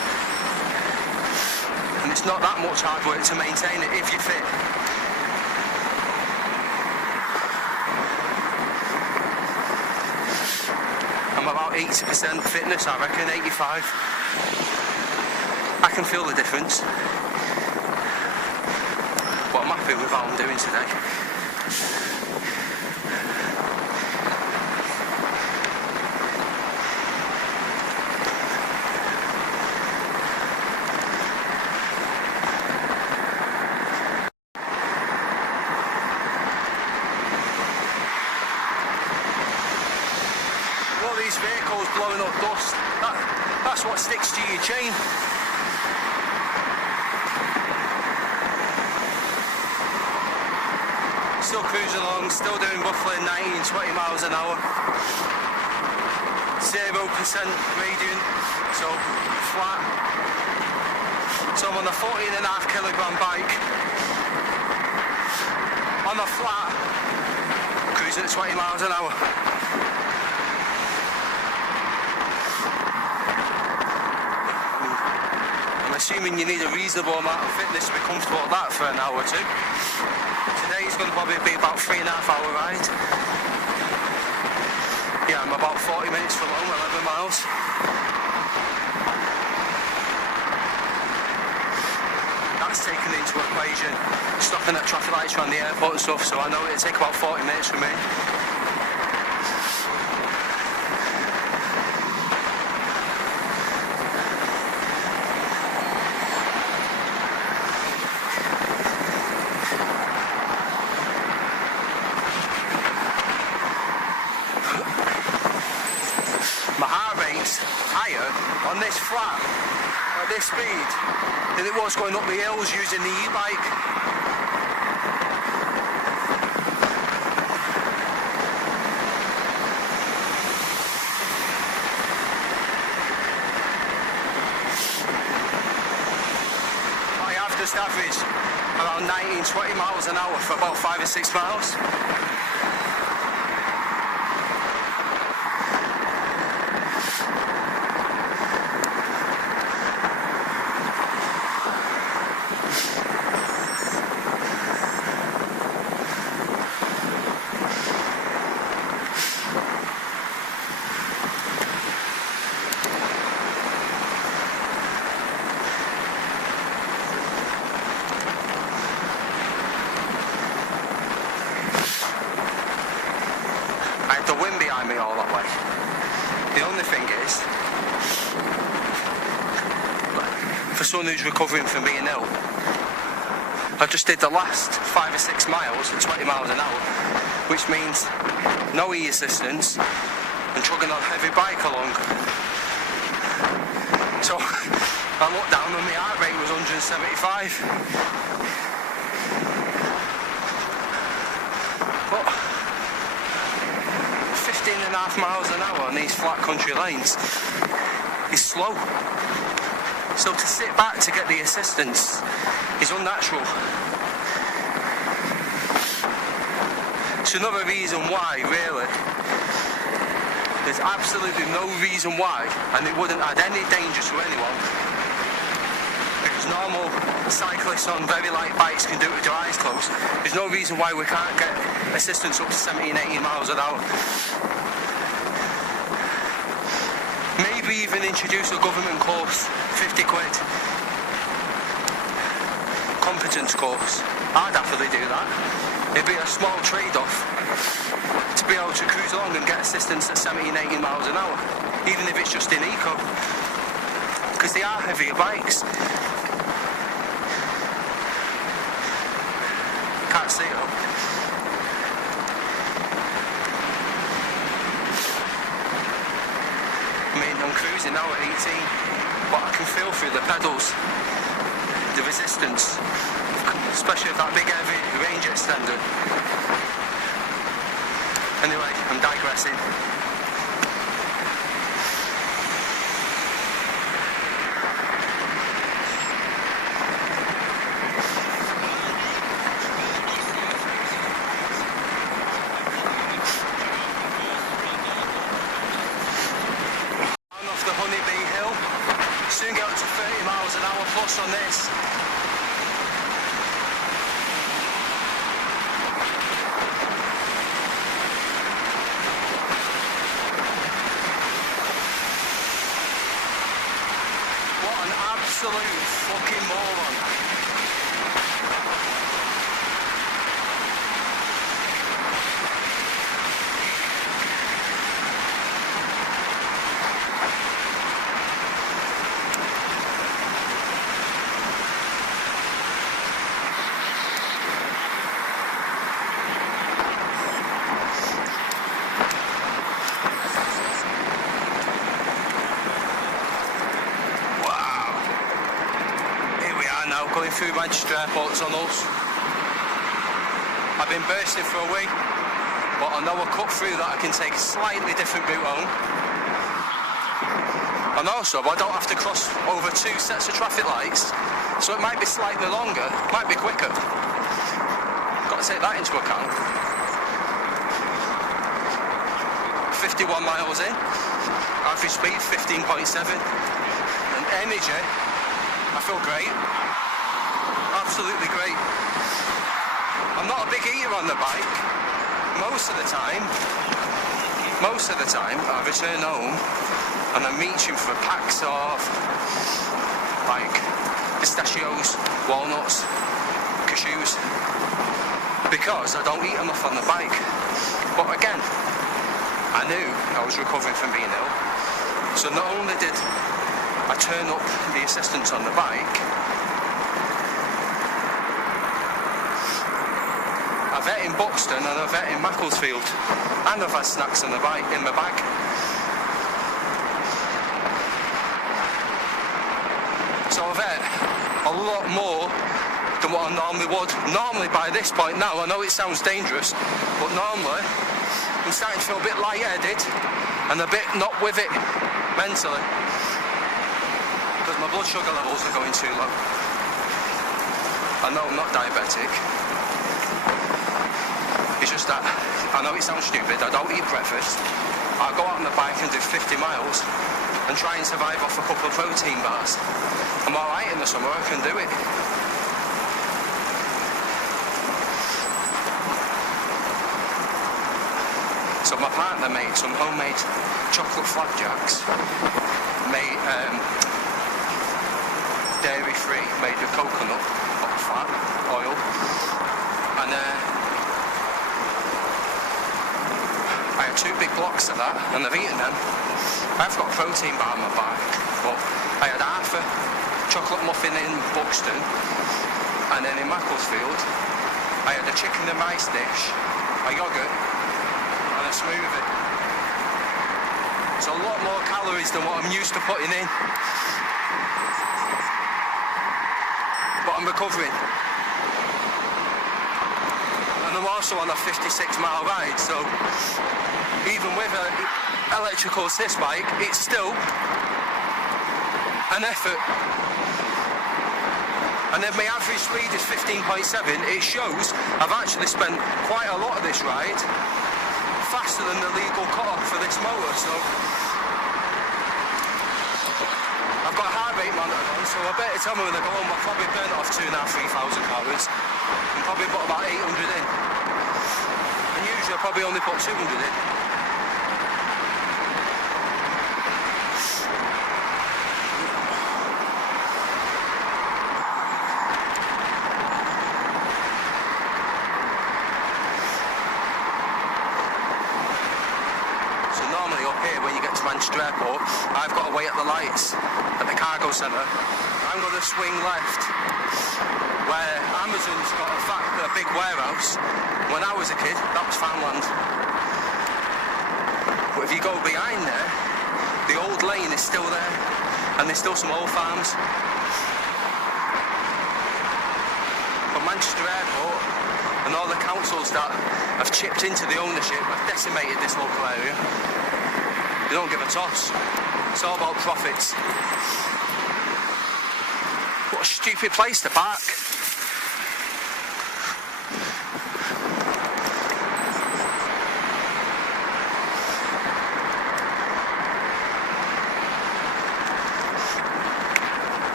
And it's not that much hard work to maintain it if you're fit. I'm about 80% fitness, I reckon, 85. I can feel the difference. But I'm happy with how I'm doing today. All these vehicles blowing up dust, that's what sticks to your chain. Still cruising along, still doing roughly 19-20 miles an hour. 0% gradient, so flat. So I'm on a 14.5 kilogram bike. On a flat, cruising at 20 miles an hour. I'm assuming you need a reasonable amount of fitness to be comfortable at that for an hour or two. Today's going to probably be about 3.5 hour ride. Yeah, I'm about 40 minutes from home, 11 miles. That's taken into equation stopping at traffic lights around the airport and stuff, so I know it'll take about 40 minutes for me. On this flat, at this speed, than it was going up the hills using the e-bike. I have just averaged around 19-20 miles an hour for about 5 or 6 miles. The wind behind me all that way. The only thing is, for someone who's recovering from being ill, I just did the last 5 or 6 miles at 20 miles an hour, which means no e-assistance and chugging on a heavy bike along. So I looked down and my heart rate was 175. But 15.5 miles an hour on these flat country lanes is slow. So to sit back to get the assistance is unnatural. It's another reason why, really, there's absolutely no reason why, and it wouldn't add any danger to anyone, because normal cyclists on very light bikes can do it with their eyes closed. There's no reason why we can't get assistance up to 17, 18 miles an hour. Maybe even introduce a government course, 50 quid, competence course. I'd happily do that. It'd be a small trade-off to be able to cruise along and get assistance at 17, 18 miles an hour, even if it's just in eco, because they are heavier bikes. Can't see it. I mean, I'm cruising now at 18, but I can feel through the pedals the resistance, especially with that big heavy range extender. Anyway, I'm digressing. I'm off the Honeybee Hill. Soon get up to 30 miles an hour plus on this. Absolute fucking moron. Going through Manchester Airport tunnels. I've been bursting for a week, but I know a cut through that I can take a slightly different route home. And also, I don't have to cross over 2 sets of traffic lights, so it might be slightly longer, might be quicker. Got to take that into account. 51 miles in, average speed 15.7, and energy, I feel great. Absolutely great. I'm not a big eater on the bike. Most of the time I return home and I'm reaching for packs of like pistachios, walnuts, cashews, because I don't eat enough on the bike. But again, I knew I was recovering from being ill, so not only did I turn up the assistance on the bike, I've ate in Buxton and I've ate in Macclesfield, and I've had snacks on the bike in my bag. So I've ate a lot more than what I normally would. Normally by this point now, I know it sounds dangerous, but normally I'm starting to feel a bit lightheaded and a bit not with it mentally, because my blood sugar levels are going too low. I know I'm not diabetic. It's just that, I know it sounds stupid, I don't eat breakfast. I go out on the bike and do 50 miles and try and survive off a couple of protein bars. I'm alright in the summer, I can do it. So my partner made some homemade chocolate flapjacks, made dairy free, made with coconut fat oil, and I had 2 big blocks of that, and I've eaten them. I've got a protein bar on my back, but I had half a chocolate muffin in Buxton, and then in Macclesfield, I had a chicken and rice dish, a yoghurt, and a smoothie. It's a lot more calories than what I'm used to putting in. But I'm recovering. And I'm also on a 56-mile ride, so even with an electrical assist bike, it's still an effort. And if my average speed is 15.7, it shows I've actually spent quite a lot of this ride faster than the legal cut-off for this motor, so I've got a heart rate monitor on, so I better tell me when I go home I'll probably burn off 2,500 calories and probably put about 800 in. And usually I probably only put 200 in. Manchester Airport, I've got to wait at the lights at the cargo centre. I'm going to swing left where Amazon's got a big warehouse. When I was a kid, that was farmland. But if you go behind there, the old lane is still there, and there's still some old farms. But Manchester Airport and all the councils that have chipped into the ownership have decimated this local area. They don't give a toss. It's all about profits. What a stupid place to park.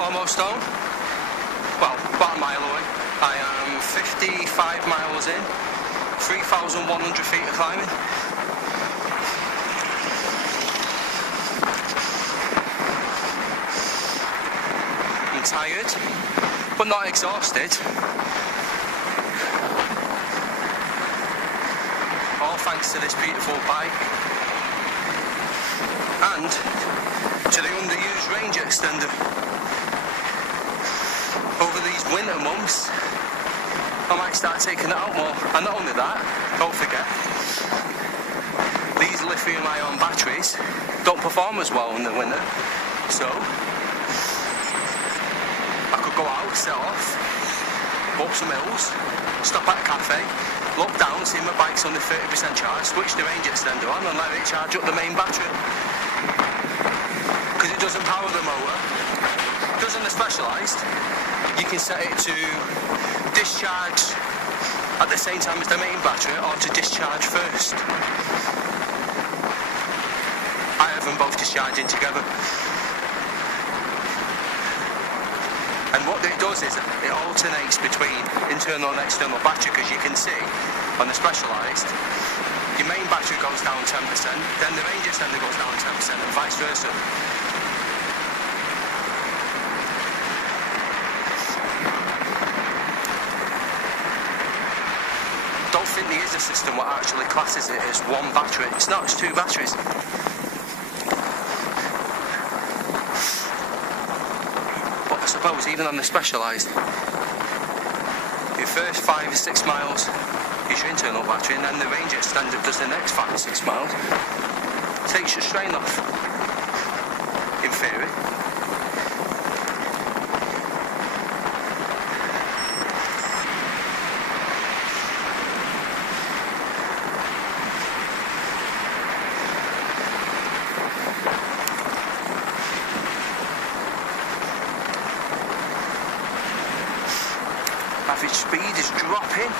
Almost home. Well, about a mile away. I am 55 miles in, 3,100 feet of climbing. Tired, but not exhausted. All thanks to this beautiful bike and to the underused range extender. Over these winter months, I might start taking it out more. And not only that, don't forget, these lithium-ion batteries don't perform as well in the winter, so go out, set off, up some hills, stop at a cafe, look down, see my bike's only 30% charged, switch the range extender on and let it charge up the main battery. Because it doesn't power the motor. It does in the Specialized. You can set it to discharge at the same time as the main battery or to discharge first. I have them both discharging together. And what it does is it alternates between internal and external battery, because you can see on the Specialized, your main battery goes down 10%, then the range extender goes down 10% and vice versa. Don't think there is a system what actually classes it as one battery. It's not, it's two batteries. I suppose even on the Specialized, your first 5 or 6 miles is your internal battery, and then the range extender does the next 5 or 6 miles. Takes your strain off, in theory. Average speed is dropping.